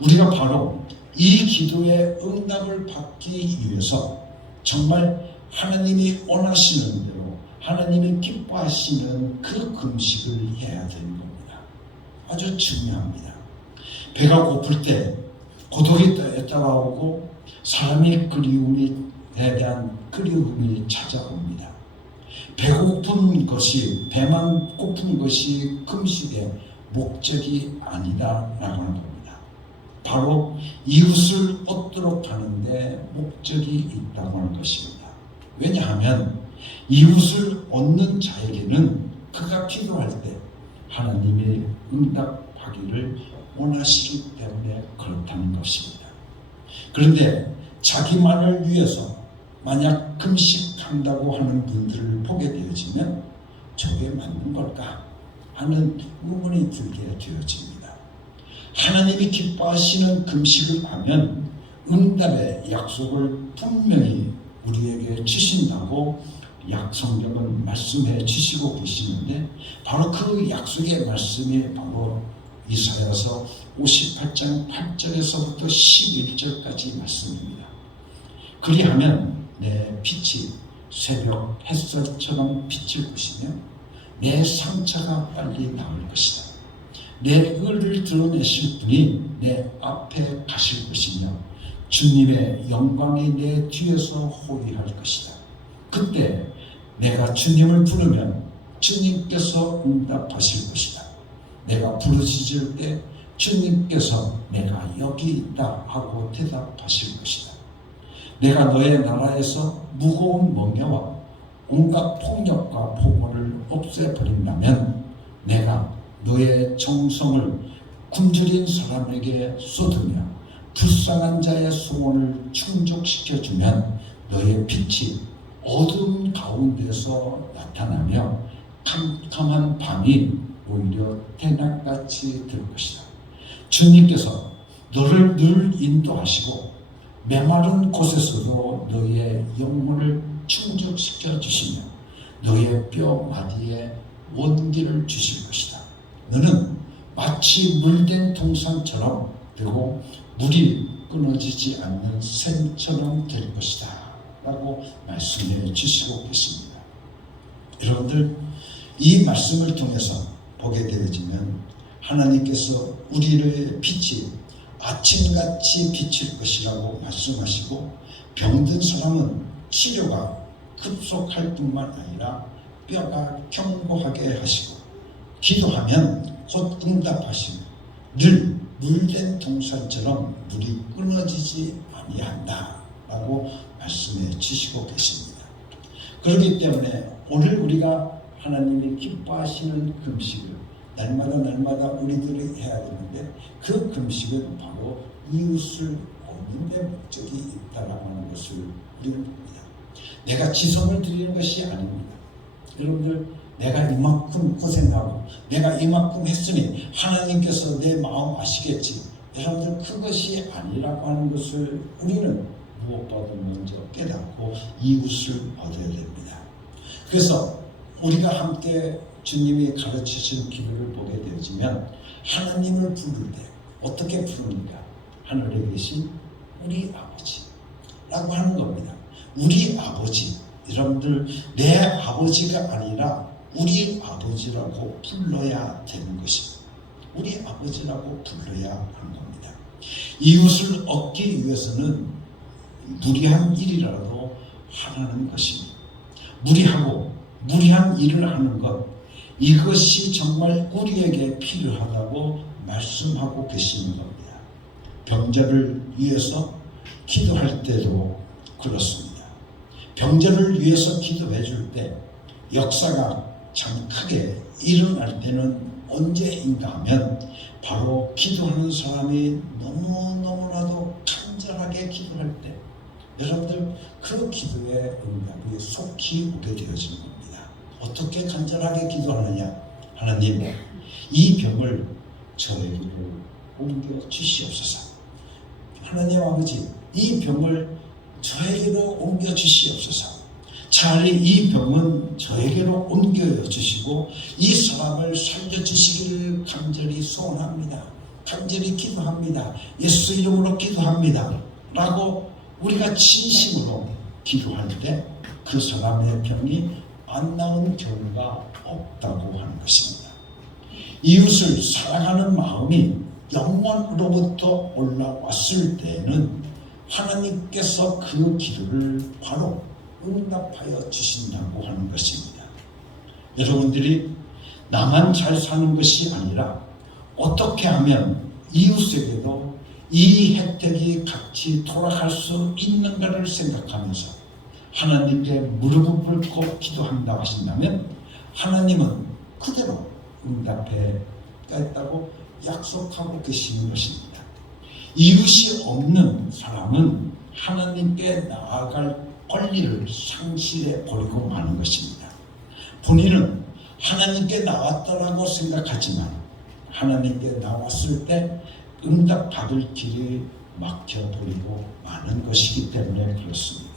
우리가 바로 이 기도의 응답을 받기 위해서 정말 하나님이 원하시는 대로 하나님이 기뻐하시는 그 금식을 해야 되는 겁니다. 아주 중요합니다. 배가 고플 때 고독이 따라오고 사람이 그리움에 대한 그리움이 찾아옵니다. 배고픈 것이, 배만 고픈 것이 금식의 목적이 아니라라고 하는 겁니다. 바로 이웃을 얻도록 하는데 목적이 있다고 하는 것입니다. 왜냐하면 이웃을 얻는 자에게는 그가 기도할 때 하나님이 응답하기를 원하시기 때문에 그렇다는 것입니다. 그런데 자기만을 위해서 만약 금식한다고 하는 분들을 보게 되어지면 저게 맞는 걸까 하는 의문이 들게 되어집니다. 하나님이 기뻐하시는 금식을 하면 응답의 약속을 분명히 우리에게 주신다고 성경은 말씀해 주시고 계시는데 바로 그 약속의 말씀이 바로 이사야서 58장 8절에서부터 11절까지 말씀입니다. 그리하면 내 빛이 새벽 햇살처럼 비칠 것이며 내 상처가 빨리 나을 것이다. 내 의를 드러내실 분이 내 앞에 가실 것이며 주님의 영광이 내 뒤에서 호위할 것이다. 그때 내가 주님을 부르면 주님께서 응답하실 것이다. 내가 부르짖을 때 주님께서 내가 여기 있다 하고 대답하실 것이다. 내가 너의 나라에서 무거운 멍에와 온갖 폭력과 폭언을 없애버린다면 내가 너의 정성을 굶주린 사람에게 쏟으며 불쌍한 자의 소원을 충족시켜주면 너의 빛이 어두운 가운데서 나타나며 캄캄한 밤이 오히려 대낮같이 될 것이다. 주님께서 너를 늘 인도하시고 메마른 곳에서도 너의 영혼을 충족시켜 주시며 너의 뼈 마디에 원기를 주실 것이다. 너는 마치 물된 동산처럼 되고 물이 끊어지지 않는 샘처럼 될 것이다 라고 말씀해 주시고 계십니다. 여러분들 이 말씀을 통해서 보게 되어지면 하나님께서 우리의 빛이 아침같이 비칠 것이라고 말씀하시고 병든 사람은 치료가 급속할 뿐만 아니라 뼈가 견고하게 하시고 기도하면 곧 응답하시고 늘 물된 동산처럼 물이 끊어지지 아니한다 라고 말씀해 주시고 계십니다. 그렇기 때문에 오늘 우리가 하나님이 기뻐하시는 금식을 날마다 우리들이 해야 되는데 그 금식은 바로 이웃을 얻는 데 목적이 있다라고 하는 것을 우리는 봅니다. 내가 지성을 드리는 것이 아닙니다. 여러분들 내가 이만큼 고생하고 내가 이만큼 했으니 하나님께서 내 마음 아시겠지. 여러분들 그것이 아니라고 하는 것을 우리는 무엇보다도 먼저 깨닫고 이웃을 얻어야 됩니다. 그래서 우리가 함께 주님이 가르치신 기도를 보게 되어지면 하나님을 부를 때 어떻게 부릅니까? 하늘에 계신 우리 아버지라고 하는 겁니다. 우리 아버지, 여러분들 내 아버지가 아니라 우리 아버지라고 불러야 되는 것입니다. 우리 아버지라고 불러야 하는 겁니다. 이웃을 얻기 위해서는 무리한 일이라도 하라는 것입니다. 무리한 일을 하는 것, 이것이 정말 우리에게 필요하다고 말씀하고 계시는 겁니다. 병자를 위해서 기도할 때도 그렇습니다. 병자를 위해서 기도해 줄 때 역사가 참 크게 일어날 때는 언제인가 하면 바로 기도하는 사람이 너무나도 간절하게 기도할 때 여러분들 그 기도의 응답이 속히 오게 되어지는 겁니다. 어떻게 간절하게 기도하느냐? 하나님, 이 병을 저에게로 옮겨 주시옵소서. 하나님 아버지, 이 병을 저에게로 옮겨 주시옵소서. 차라리 이 병은 저에게로 옮겨 주시고 이 사람을 살려 주시기를 간절히 소원합니다. 간절히 기도합니다. 예수 이름으로 기도합니다. 라고 우리가 진심으로 기도할 때 그 사람의 병이 안 나은 경우가 없다고 하는 것입니다. 이웃을 사랑하는 마음이 영원으로부터 올라왔을 때에는 하나님께서 그 기도를 바로 응답하여 주신다고 하는 것입니다. 여러분들이 나만 잘 사는 것이 아니라 어떻게 하면 이웃에게도 이 혜택이 같이 돌아갈 수 있는가를 생각하면서 하나님께 무릎을 꿇고 기도한다 하신다면 하나님은 그대로 응답하겠다고 약속하고 계시는 것입니다. 이웃이 없는 사람은 하나님께 나아갈 권리를 상실해 버리고 마는 것입니다. 본인은 하나님께 나왔다라고 생각하지만 하나님께 나왔을 때 응답받을 길이 막혀버리고 마는 것이기 때문에 그렇습니다.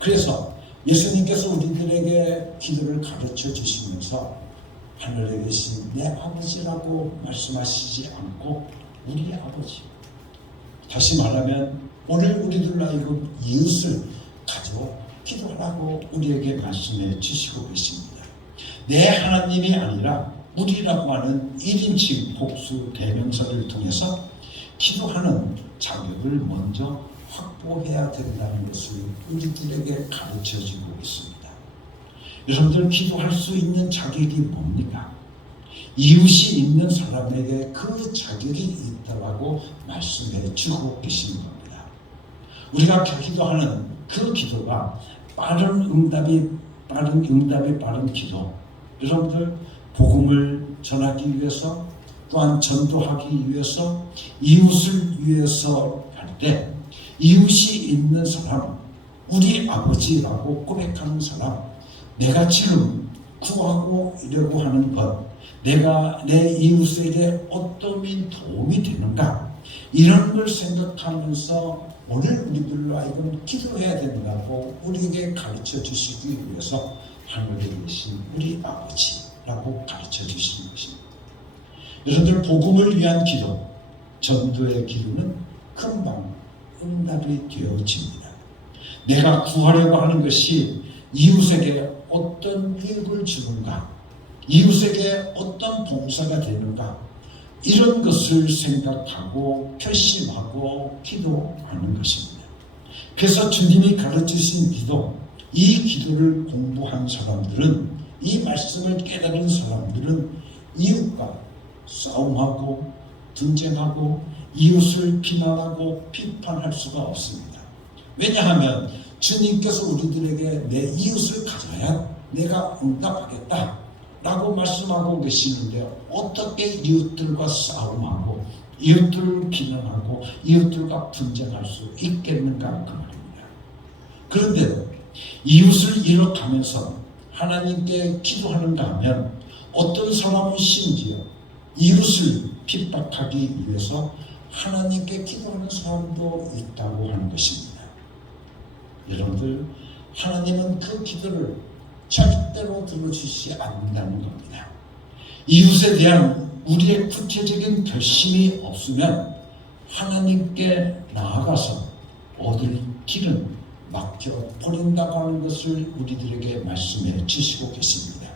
그래서 예수님께서 우리들에게 기도를 가르쳐 주시면서 하늘에 계신 내 아버지라고 말씀하시지 않고 우리 아버지, 다시 말하면 오늘 우리들 하여금 이웃을 가지고 기도하라고 우리에게 말씀해 주시고 계십니다. 내 하나님이 아니라 우리라고 하는 1인칭 복수 대명사를 통해서 기도하는 자격을 먼저 확보해야 된다는 것을 우리들에게 가르쳐주고 있습니다. 여러분들 기도할 수 있는 자격이 뭡니까? 이웃이 있는 사람에게 그 자격이 있다고 말씀해 주고 계시는 겁니다. 우리가 기도하는 그 기도가 빠른 응답이 빠른 기도, 여러분들 복음을 전하기 위해서 또한 전도하기 위해서 이웃을 위해서 할 때 이웃이 있는 사람, 우리 아버지라고 고백하는 사람, 내가 지금 구하고 이려고 하는 것, 내가 내 이웃에게 어떤 도움이 되는가, 이런 걸 생각하면서 오늘 우리들로 하여금 기도해야 된다고 우리에게 가르쳐 주시기 위해서 하늘에 계신 우리 아버지라고 가르쳐 주시는 것입니다. 여러분들 복음을 위한 기도, 전도의 기도는 금방 응답이 되어집니다. 내가 구하려고 하는 것이 이웃에게 어떤 유익을 주는가, 이웃에게 어떤 봉사가 되는가, 이런 것을 생각하고 결심하고 기도하는 것입니다. 그래서 주님이 가르치신 기도, 이 기도를 공부한 사람들은, 이 말씀을 깨달은 사람들은 이웃과 싸움하고 분쟁하고 이웃을 비난하고 비판할 수가 없습니다. 왜냐하면 주님께서 우리들에게 내 이웃을 가져야 내가 응답하겠다 라고 말씀하고 계시는데 어떻게 이웃들과 싸움하고 이웃들을 비난하고 이웃들과 분쟁할 수 있겠는가 그 말입니다. 그런데도 이웃을 이뤄가면서 하나님께 기도하는가 하면 어떤 사람은 심지어 이웃을 핍박하기 위해서 하나님께 기도하는 사람도 있다고 하는 것입니다. 여러분들, 하나님은 그 기도를 절대로 들어주시지 않는다는 겁니다. 이웃에 대한 우리의 구체적인 결심이 없으면 하나님께 나아가서 얻을 길은 막혀버린다고 하는 것을 우리들에게 말씀해 주시고 계십니다.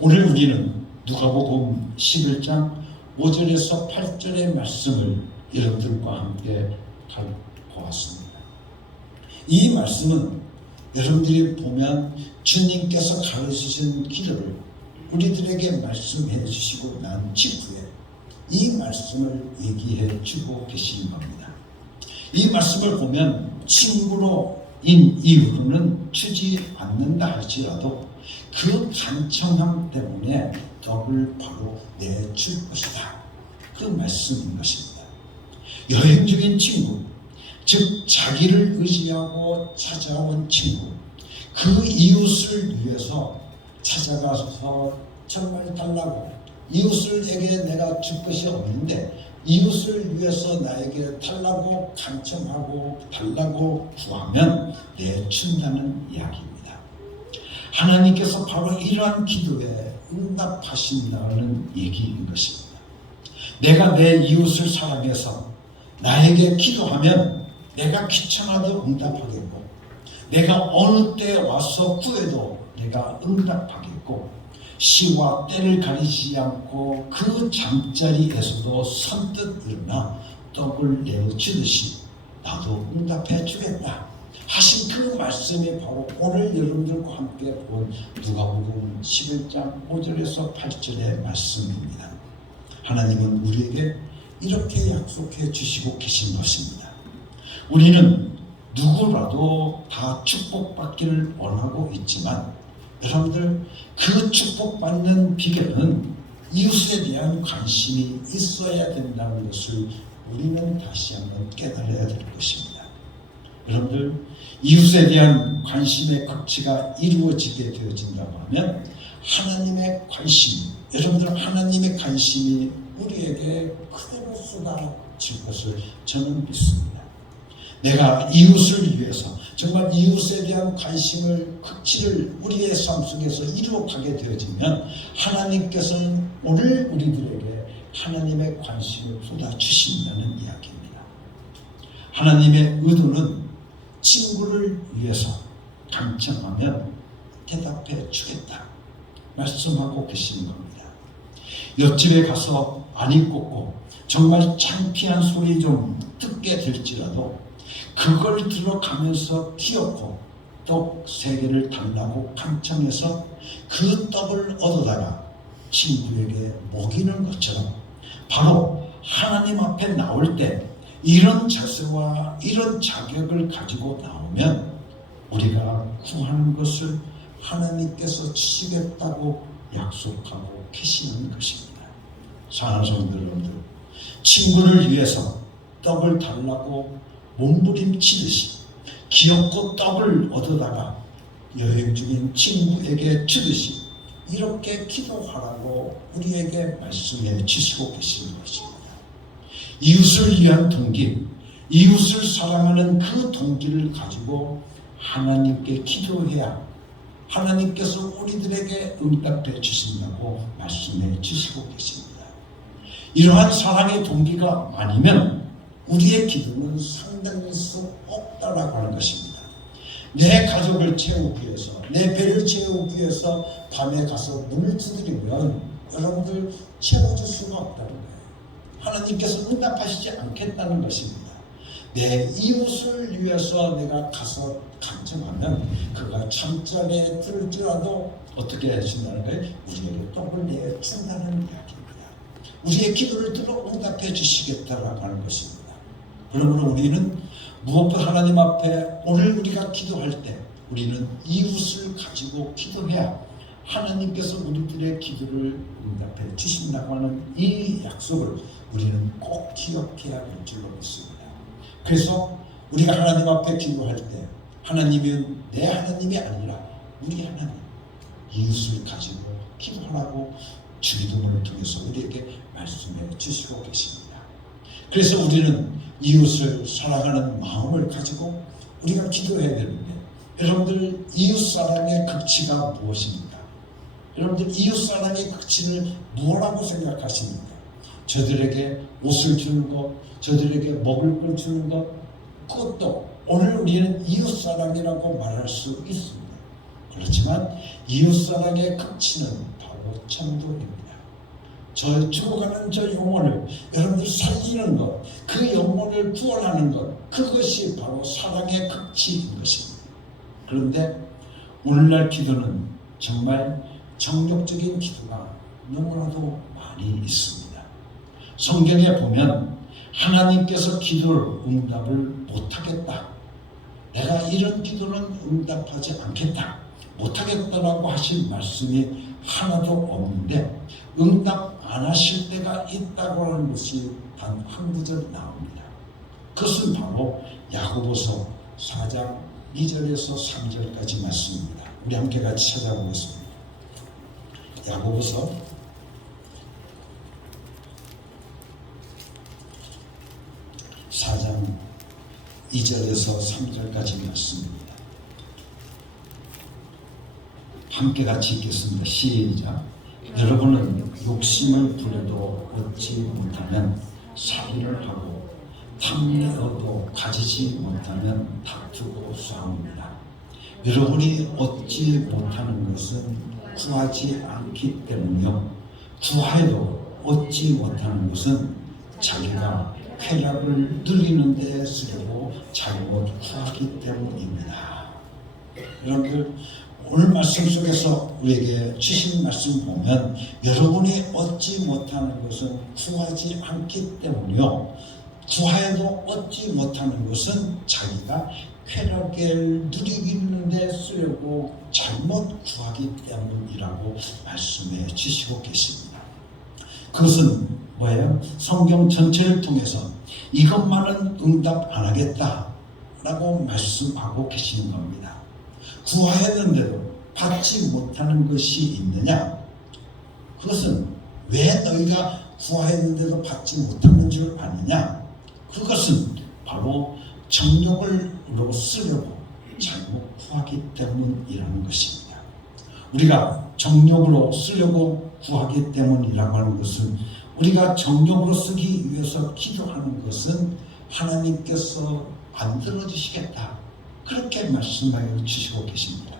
오늘 우리는 누가복음 11장 5절에서 8절의 말씀을 여러분들과 함께 보았습니다. 이 말씀은 여러분들이 보면 주님께서 가르치신 길을 우리들에게 말씀해 주시고 난 직후에 이 말씀을 얘기해 주고 계신 겁니다. 이 말씀을 보면 친구로인 이후로는 주지 않는다 할지라도 그 간청함 때문에 덕을 바로 내줄 것이다. 그 말씀인 것입니다. 여행 중인 친구, 즉 자기를 의지하고 찾아온 친구, 그 이웃을 위해서 찾아가서 정말 달라고, 이웃을에게 내가 줄 것이 없는데 이웃을 위해서 나에게 달라고 간청하고 달라고 구하면 내준다는 이야기입니다. 하나님께서 바로 이러한 기도에 응답하신다는 얘기인 것입니다. 내가 내 이웃을 사랑해서 나에게 기도하면 내가 귀찮아도 응답하겠고, 내가 어느 때 와서 구해도 내가 응답하겠고, 시와 때를 가리지 않고 그 잠자리에서도 선뜻 일어나 떡을 내어주듯이 나도 응답해 주겠다 하신 그 말씀이 바로 오늘 여러분들과 함께 본 누가복음 11장 5절에서 8절의 말씀입니다. 하나님은 우리에게 이렇게 약속해 주시고 계신 것입니다. 우리는 누구라도 다 축복받기를 원하고 있지만 여러분들, 그 축복받는 비결은 이웃에 대한 관심이 있어야 된다는 것을 우리는 다시 한번 깨달아야 될 것입니다. 여러분들, 이웃에 대한 관심의 극치가 이루어지게 되어진다고 하면 하나님의 관심, 여러분들 하나님의 관심이 우리에게 그대로 쏟아질 것을 저는 믿습니다. 내가 이웃을 위해서 정말 이웃에 대한 관심을 극치를 우리의 삶 속에서 이루어가게 되어지면 하나님께서는 오늘 우리들에게 하나님의 관심을 쏟아주신다는 이야기입니다. 하나님의 의도는 친구를 위해서 간청하면 대답해 주겠다 말씀하고 계시는 겁니다. 옆집에 가서 안이 꽂고 정말 창피한 소리 좀 듣게 될지라도 그걸 들어가면서 기어코 떡 3개를 달라고 간청해서 그 떡을 얻어다가 친구에게 먹이는 것처럼 바로 하나님 앞에 나올 때 이런 자세와 이런 자격을 가지고 나오면 우리가 구하는 것을 하나님께서 주시겠다고 약속하고 계시는 것입니다. 사랑하는 성도 여러분들, 친구를 위해서 떡을 달라고 몸부림치듯이 귀엽고 떡을 얻어다가 여행 중인 친구에게 주듯이 이렇게 기도하라고 우리에게 말씀해 주시고 계시는 것입니다. 이웃을 위한 동기, 이웃을 사랑하는 그 동기를 가지고 하나님께 기도해야 하나님께서 우리들에게 응답해 주신다고 말씀해 주시고 계십니다. 이러한 사랑의 동기가 아니면 우리의 기도는 상당히 수 없다라고 하는 것입니다. 내 가족을 채우기 위해서, 내 배를 채우기 위해서 밤에 가서 문을 두드리면 여러분들 채워줄 수가 없다는 거예요. 하나님께서 응답하시지 않겠다는 것입니다. 내 이웃을 위해서 내가 가서 간청하면 그가 잠자리에 들을지라도 어떻게 해준다는 거예요? 우리에게 떡을 내준다는 이야기입니다. 우리의 기도를 들어 응답해 주시겠다라고 하는 것입니다. 그러므로 우리는 무엇보다 하나님 앞에 오늘 우리가 기도할 때 우리는 이웃을 가지고 기도해야 하나님께서 우리들의 기도를 응답해 주신다고 하는 이 약속을 우리는 꼭 기억해야 할 줄로 믿습니다. 그래서 우리가 하나님 앞에 기도할 때 하나님은 내 하나님이 아니라 우리 하나님, 이웃을 가지고 기도하라고 주기도문을 통해서 우리에게 말씀해 주시고 계십니다. 그래서 우리는 이웃을 사랑하는 마음을 가지고 우리가 기도해야 되는데, 여러분들 이웃사랑의 극치가 무엇입니까? 여러분들 이웃사랑의 극치를 뭐라고 생각하십니까? 저들에게 옷을 주는 것, 저들에게 먹을 걸 주는 것, 그것도 오늘 우리는 이웃사랑이라고 말할 수 있습니다. 그렇지만 이웃사랑의 극치는 바로 천국입니다. 저 죽어가는 저 영혼을 여러분들 살리는 것, 그 영혼을 구원하는 것, 그것이 바로 사랑의 극치인 것입니다. 그런데 오늘날 기도는 정말 정욕적인 기도가 너무나도 많이 있습니다. 성경에 보면 하나님께서 기도를 응답을 못하겠다, 내가 이런 기도는 응답하지 않겠다, 못하겠다라고 하신 말씀이 하나도 없는데, 응답 안 하실 때가 있다고 하는 것이 단 한 구절 나옵니다. 그것은 바로 야고보서 4장 2절에서 3절까지 말씀입니다. 우리 함께 같이 찾아보겠습니다. 야고보서 4장 2절에서 3절까지 말씀입니다. 함께 같이 읽겠습니다. 시작. 여러분은 욕심을 부려도 얻지 못하면 살인을 하고 탐내어도 가지지 못하면 다투고 싸웁니다. 여러분이 얻지 못하는 것은 구하지 않기 때문이요, 구하여도 얻지 못하는 것은 자기가 쾌락을 누리는 데 쓰려고 잘못 구하기 때문입니다. 여러분들 오늘 말씀 속에서 우리에게 주신 말씀 보면, 여러분이 얻지 못하는 것은 구하지 않기 때문이요, 구하여도 얻지 못하는 것은 자기가 쾌락을 누리는 데 쓰려고 잘못 구하기 때문이라고 말씀해 주시고 계십니다. 그것은 뭐예요? 성경 전체를 통해서 이것만은 응답 안 하겠다라고 말씀하고 계시는 겁니다. 구하였는데도 받지 못하는 것이 있느냐? 그것은 왜 너희가 구하였는데도 받지 못하는 줄 아느냐? 그것은 바로 정욕으로 쓰려고 잘못 구하기 때문이라는 것입니다. 우리가 정욕으로 쓰려고 구하기 때문이라고 하는 것은, 우리가 정욕으로 쓰기 위해서 기도하는 것은 하나님께서 안 들어주시겠다, 그렇게 말씀하여 주시고 계십니다.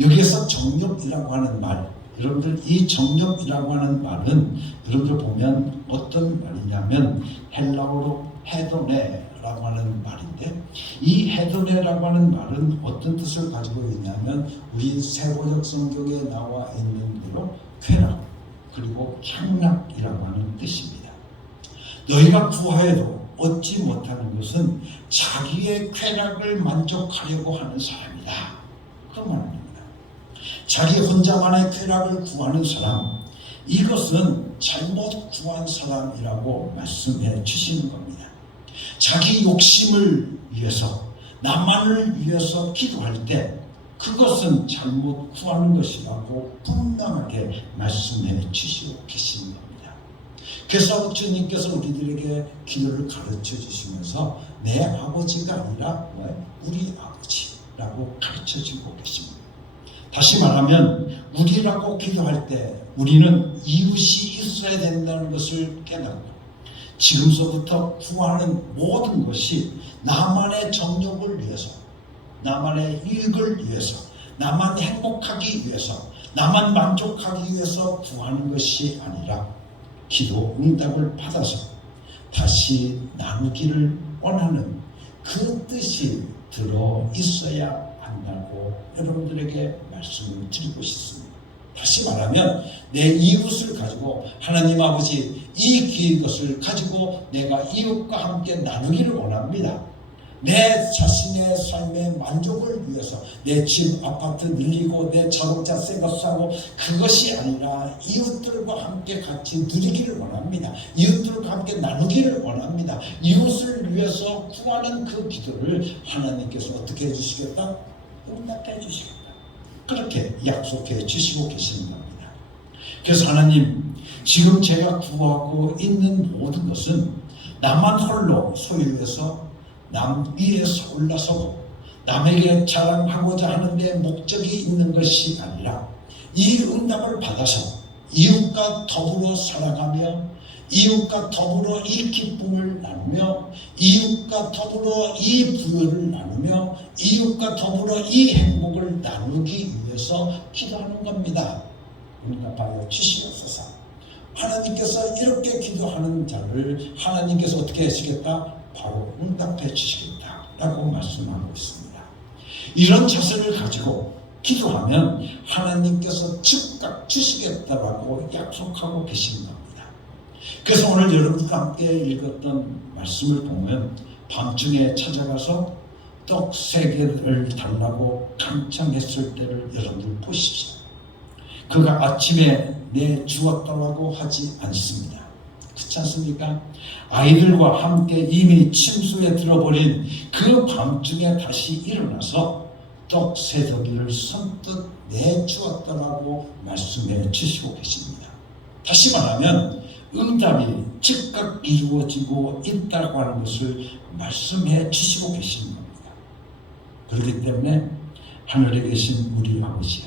여기에서 정욕이라고 하는 말, 여러분들 이 정욕이라고 하는 말은 여러분들 보면 어떤 말이냐면 헬라어로 헤도네라고 하는 말인데, 이 헤도네라고 하는 말은 어떤 뜻을 가지고 있냐면 우리 세고적 성경에 나와 있는 대로 쾌락 그리고 향락이라고 하는 뜻입니다. 너희가 구하여도 얻지 못하는 것은 자기의 쾌락을 만족하려고 하는 사람이다, 그런 말입니다. 자기 혼자만의 쾌락을 구하는 사람, 이것은 잘못 구한 사람이라고 말씀해 주시는 겁니다. 자기 욕심을 위해서, 나만을 위해서 기도할 때 그것은 잘못 구하는 것이라고 분명하게 말씀해 주시고 계시는 겁니다. 그래서 주님께서 우리들에게 기도를 가르쳐 주시면서 내 아버지가 아니라 우리 아버지라고 가르쳐 주고 계십니다. 다시 말하면 우리라고 기도할 때 우리는 이웃이 있어야 된다는 것을 깨닫고, 지금서부터 구하는 모든 것이 나만의 정욕을 위해서, 나만의 이익을 위해서, 나만 행복하기 위해서, 나만 만족하기 위해서 구하는 것이 아니라 기도 응답을 받아서 다시 나누기를 원하는 그 뜻이 들어 있어야 한다고 여러분들에게 말씀을 드리고 싶습니다. 다시 말하면 내 이웃을 가지고 하나님 아버지 이 것을 가지고 내가 이웃과 함께 나누기를 원합니다. 내 자신의 삶의 만족을 위해서 내 집 아파트 늘리고 내 자동차 새 것 사고, 그것이 아니라 이웃들과 함께 같이 누리기를 원합니다. 이웃들과 함께 나누기를 원합니다. 이웃을 위해서 구하는 그 기도를 하나님께서 어떻게 해주시겠다? 응답해 주시겠다, 그렇게 약속해 주시고 계시는 겁니다. 그래서 하나님, 지금 제가 구하고 있는 모든 것은 나만 홀로 소유해서 남 위에서 올라서고 남에게 자랑하고자 하는데 목적이 있는 것이 아니라 이 응답을 받아서 이웃과 더불어 살아가며 이웃과 더불어 이 기쁨을 나누며 이웃과 더불어 이 부여를 나누며 이웃과 더불어 이 행복을 나누기 위해서 기도하는 겁니다. 응답하여 주시옵소서. 하나님께서 이렇게 기도하는 자를 하나님께서 어떻게 하시겠다? 바로 응답해 주시겠다 라고 말씀하고 있습니다. 이런 자세를 가지고 기도하면 하나님께서 즉각 주시겠다라고 약속하고 계신 겁니다. 그래서 오늘 여러분과 함께 읽었던 말씀을 보면 밤중에 찾아가서 떡 3개를 달라고 간청했을 때를 여러분들 보십시오. 그가 아침에 내 주었다라고 하지 않습니다. 그렇지 않습니까? 아이들과 함께 이미 침수에 들어버린 그 밤중에 다시 일어나서 떡 3덩이를 선뜻 내주었다라고 말씀해 주시고 계십니다. 다시 말하면 응답이 즉각 이루어지고 있다고 하는 것을 말씀해 주시고 계신 겁니다. 그렇기 때문에 하늘에 계신 우리 아버지야,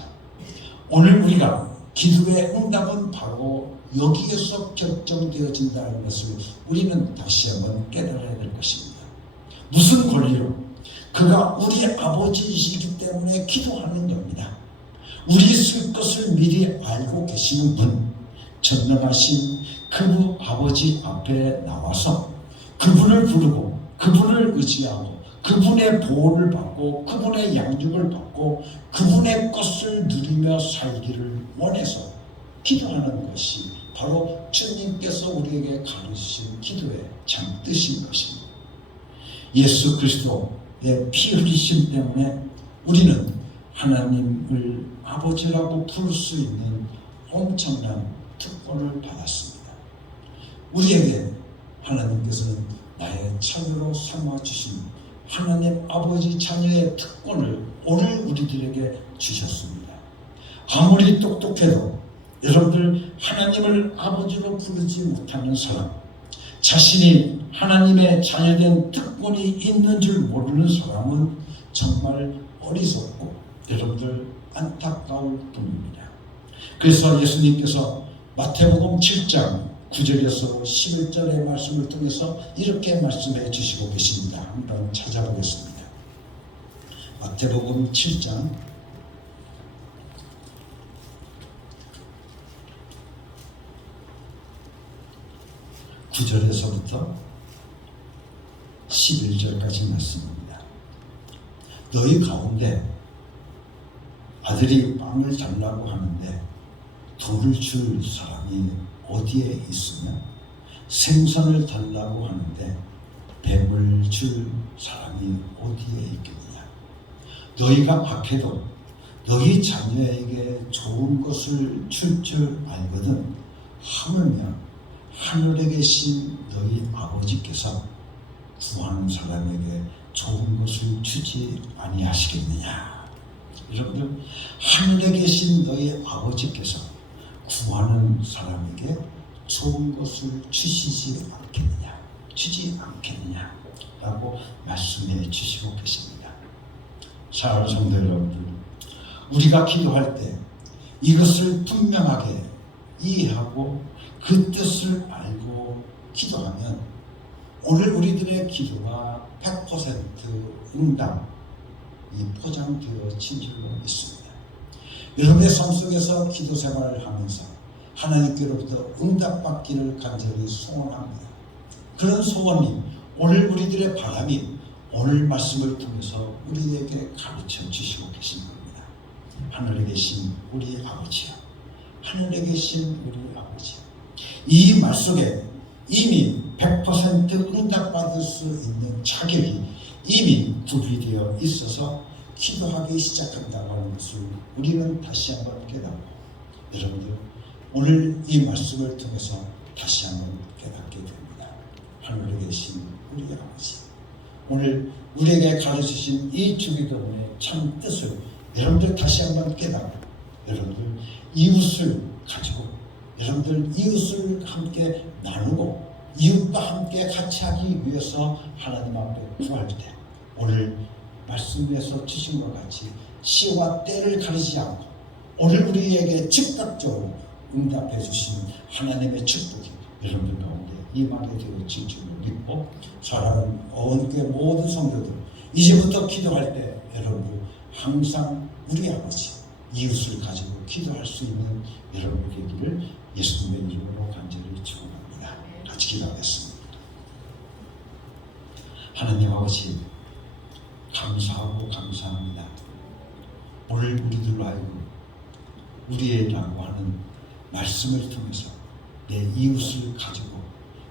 오늘 우리가 기도의 응답은 바로 여기에서 결정되어진다는 것을 우리는 다시 한번 깨달아야 될 것입니다. 무슨 권리로? 그가 우리 아버지이시기 때문에 기도하는 겁니다. 우리 쓸 것을 미리 알고 계시는 분, 전능하신 그 아버지 앞에 나와서 그분을 부르고 그분을 의지하고 그분의 보호를 받고 그분의 양육을 받고 그분의 것을 누리며 살기를 원해서 기도하는 것이 바로 주님께서 우리에게 가르치신 기도의 참 뜻인 것입니다. 예수 그리스도의 피 흘리심 때문에 우리는 하나님을 아버지라고 부를 수 있는 엄청난 특권을 받았습니다. 우리에게 하나님께서는 나의 자녀로 삼아주신 하나님 아버지 자녀의 특권을 오늘 우리들에게 주셨습니다. 아무리 똑똑해도 여러분들 하나님을 아버지로 부르지 못하는 사람, 자신이 하나님의 자녀된 특권이 있는 줄 모르는 사람은 정말 어리석고 여러분들 안타까울 뿐입니다. 그래서 예수님께서 마태복음 7장 9절에서 11절의 말씀을 통해서 이렇게 말씀해 주시고 계십니다. 한번 찾아보겠습니다. 마태복음 7장 9절에서부터 11절까지 말씀입니다. 너희 가운데 아들이 빵을 달라고 하는데 돌을 줄 사람이 어디에 있으며 생선을 달라고 하는데 뱀을 줄 사람이 어디에 있겠느냐. 너희가 악해도 너희 자녀에게 좋은 것을 줄 줄 알거든 하물며 하늘에 계신 너희 아버지께서 구하는 사람에게 좋은 것을 주지 아니하시겠느냐. 여러분들, 하늘에 계신 너희 아버지께서 구하는 사람에게 좋은 것을 주시지 않겠느냐, 주지 않겠느냐 라고 말씀해 주시고 계십니다. 사랑하는 성도 여러분들, 우리가 기도할 때 이것을 분명하게 이해하고 그 뜻을 알고 기도하면 오늘 우리들의 기도가 100% 응답이 포장되어진 줄로 믿습니다. 여러분의 삶 속에서 기도 생활을 하면서 하나님께로부터 응답받기를 간절히 소원합니다. 그런 소원이 오늘 우리들의 바람이 오늘 말씀을 통해서 우리에게 가르쳐 주시고 계신 겁니다. 하늘에 계신 우리 아버지요, 하늘에 계신 우리 아버지요, 이 말 속에 이미 100% 응답받을 수 있는 자격이 이미 구비되어 있어서 기도하기 시작한다고 하는 것을 우리는 다시 한번 깨닫고, 여러분들 오늘 이 말씀을 통해서 다시 한번 깨닫게 됩니다. 하늘에 계신 우리 아버지, 오늘 우리에게 가르치신 이 주기도문의 참 뜻을 여러분들 다시 한번 깨닫고, 여러분들 이웃을 가지고 여러분들 이웃을 함께 나누고 이웃과 함께 같이 하기 위해서 하나님 앞에 구할 때 오늘 말씀에서 주신 것 같이 시와 때를 가리지 않고 오늘 우리에게 즉각적으로 응답해 주신 하나님의 축복이 여러분들 가운데 임하게 되어질 줄을 믿고 사랑하는 어원교회 모든 성도들 이제부터 기도할 때 여러분들 항상 우리 아버지 이웃을 가지고 기도할 수 있는 여러분들 되기를 예수님의 이름으로 간절히 축원합니다. 같이 기도하겠습니다. 하나님 아버지 감사하고 감사합니다. 오늘 우리들로 하여금 우리라고 하는 말씀을 통해서 내 이웃을 가지고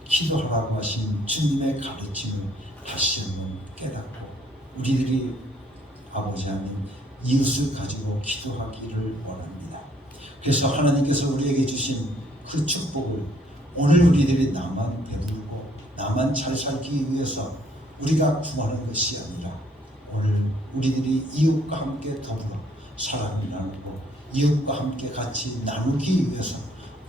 기도하라고 하신 주님의 가르침을 다시 한번 깨닫고 우리들이 아버지 아닌 이웃을 가지고 기도하기를 원합니다. 그래서 하나님께서 우리에게 주신 그 축복을 오늘 우리들이 나만 배불고 나만 잘 살기 위해서 우리가 구하는 것이 아니라 오늘 우리들이 이웃과 함께 더불어 사랑을 나누고 이웃과 함께 같이 나누기 위해서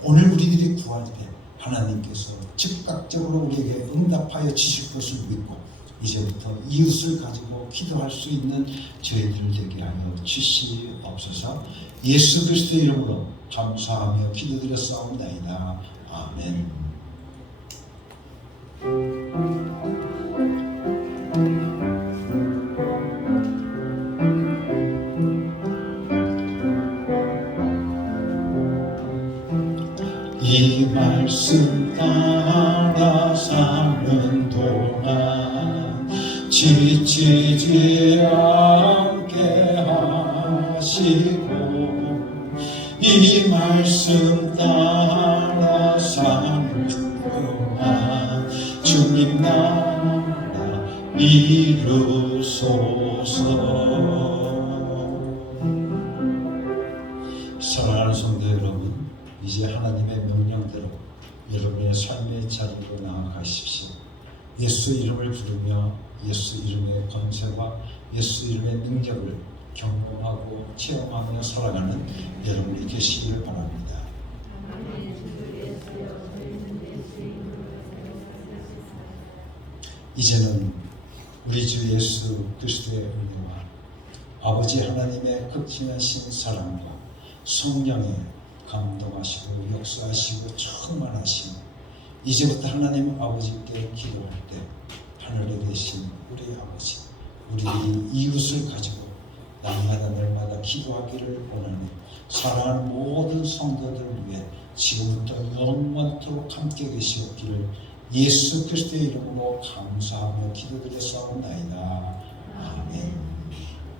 오늘 우리들이 구할 때 하나님께서 즉각적으로 우리에게 응답하여 주실 것을 믿고 이제부터 이웃을 가지고 기도할 수 있는 저희들 되게 하여 주시옵소서. 예수 그리스도의 이름으로 감사하며 기도드렸사옵나이다. 아멘. 이 말씀 따라 사는 동안 지치지 않게 하시고 이 말씀 따라 사는 동안 주님 나라 이루소서. 사랑하는 성도 여러분, 이제 하나님의 명령대로 여러분의 삶의 자리로 나아가십시오. 예수 이름을 부르며 예수 이름의 권세와 예수 이름의 능력을 경험하고 체험하며 살아가는 여러분이 되시기를 바랍니다. 이제는 우리 주 예수 그리스도의 은혜와 아버지 하나님의 극진하신 사랑과 성령의 감동하시고 역사하시고 충만하시고 이제부터 하나님 아버지께 기도할 때 하늘에 계신 우리 아버지 우리들이 이웃을 가지고 날마다 기도하기를 원하는 사랑하는 모든 성도들을 위해 지금부터 영원토록 함께 계시옵기를 예수 그리스도의 이름으로 감사하며 기도드렸사옵나이다. 아멘.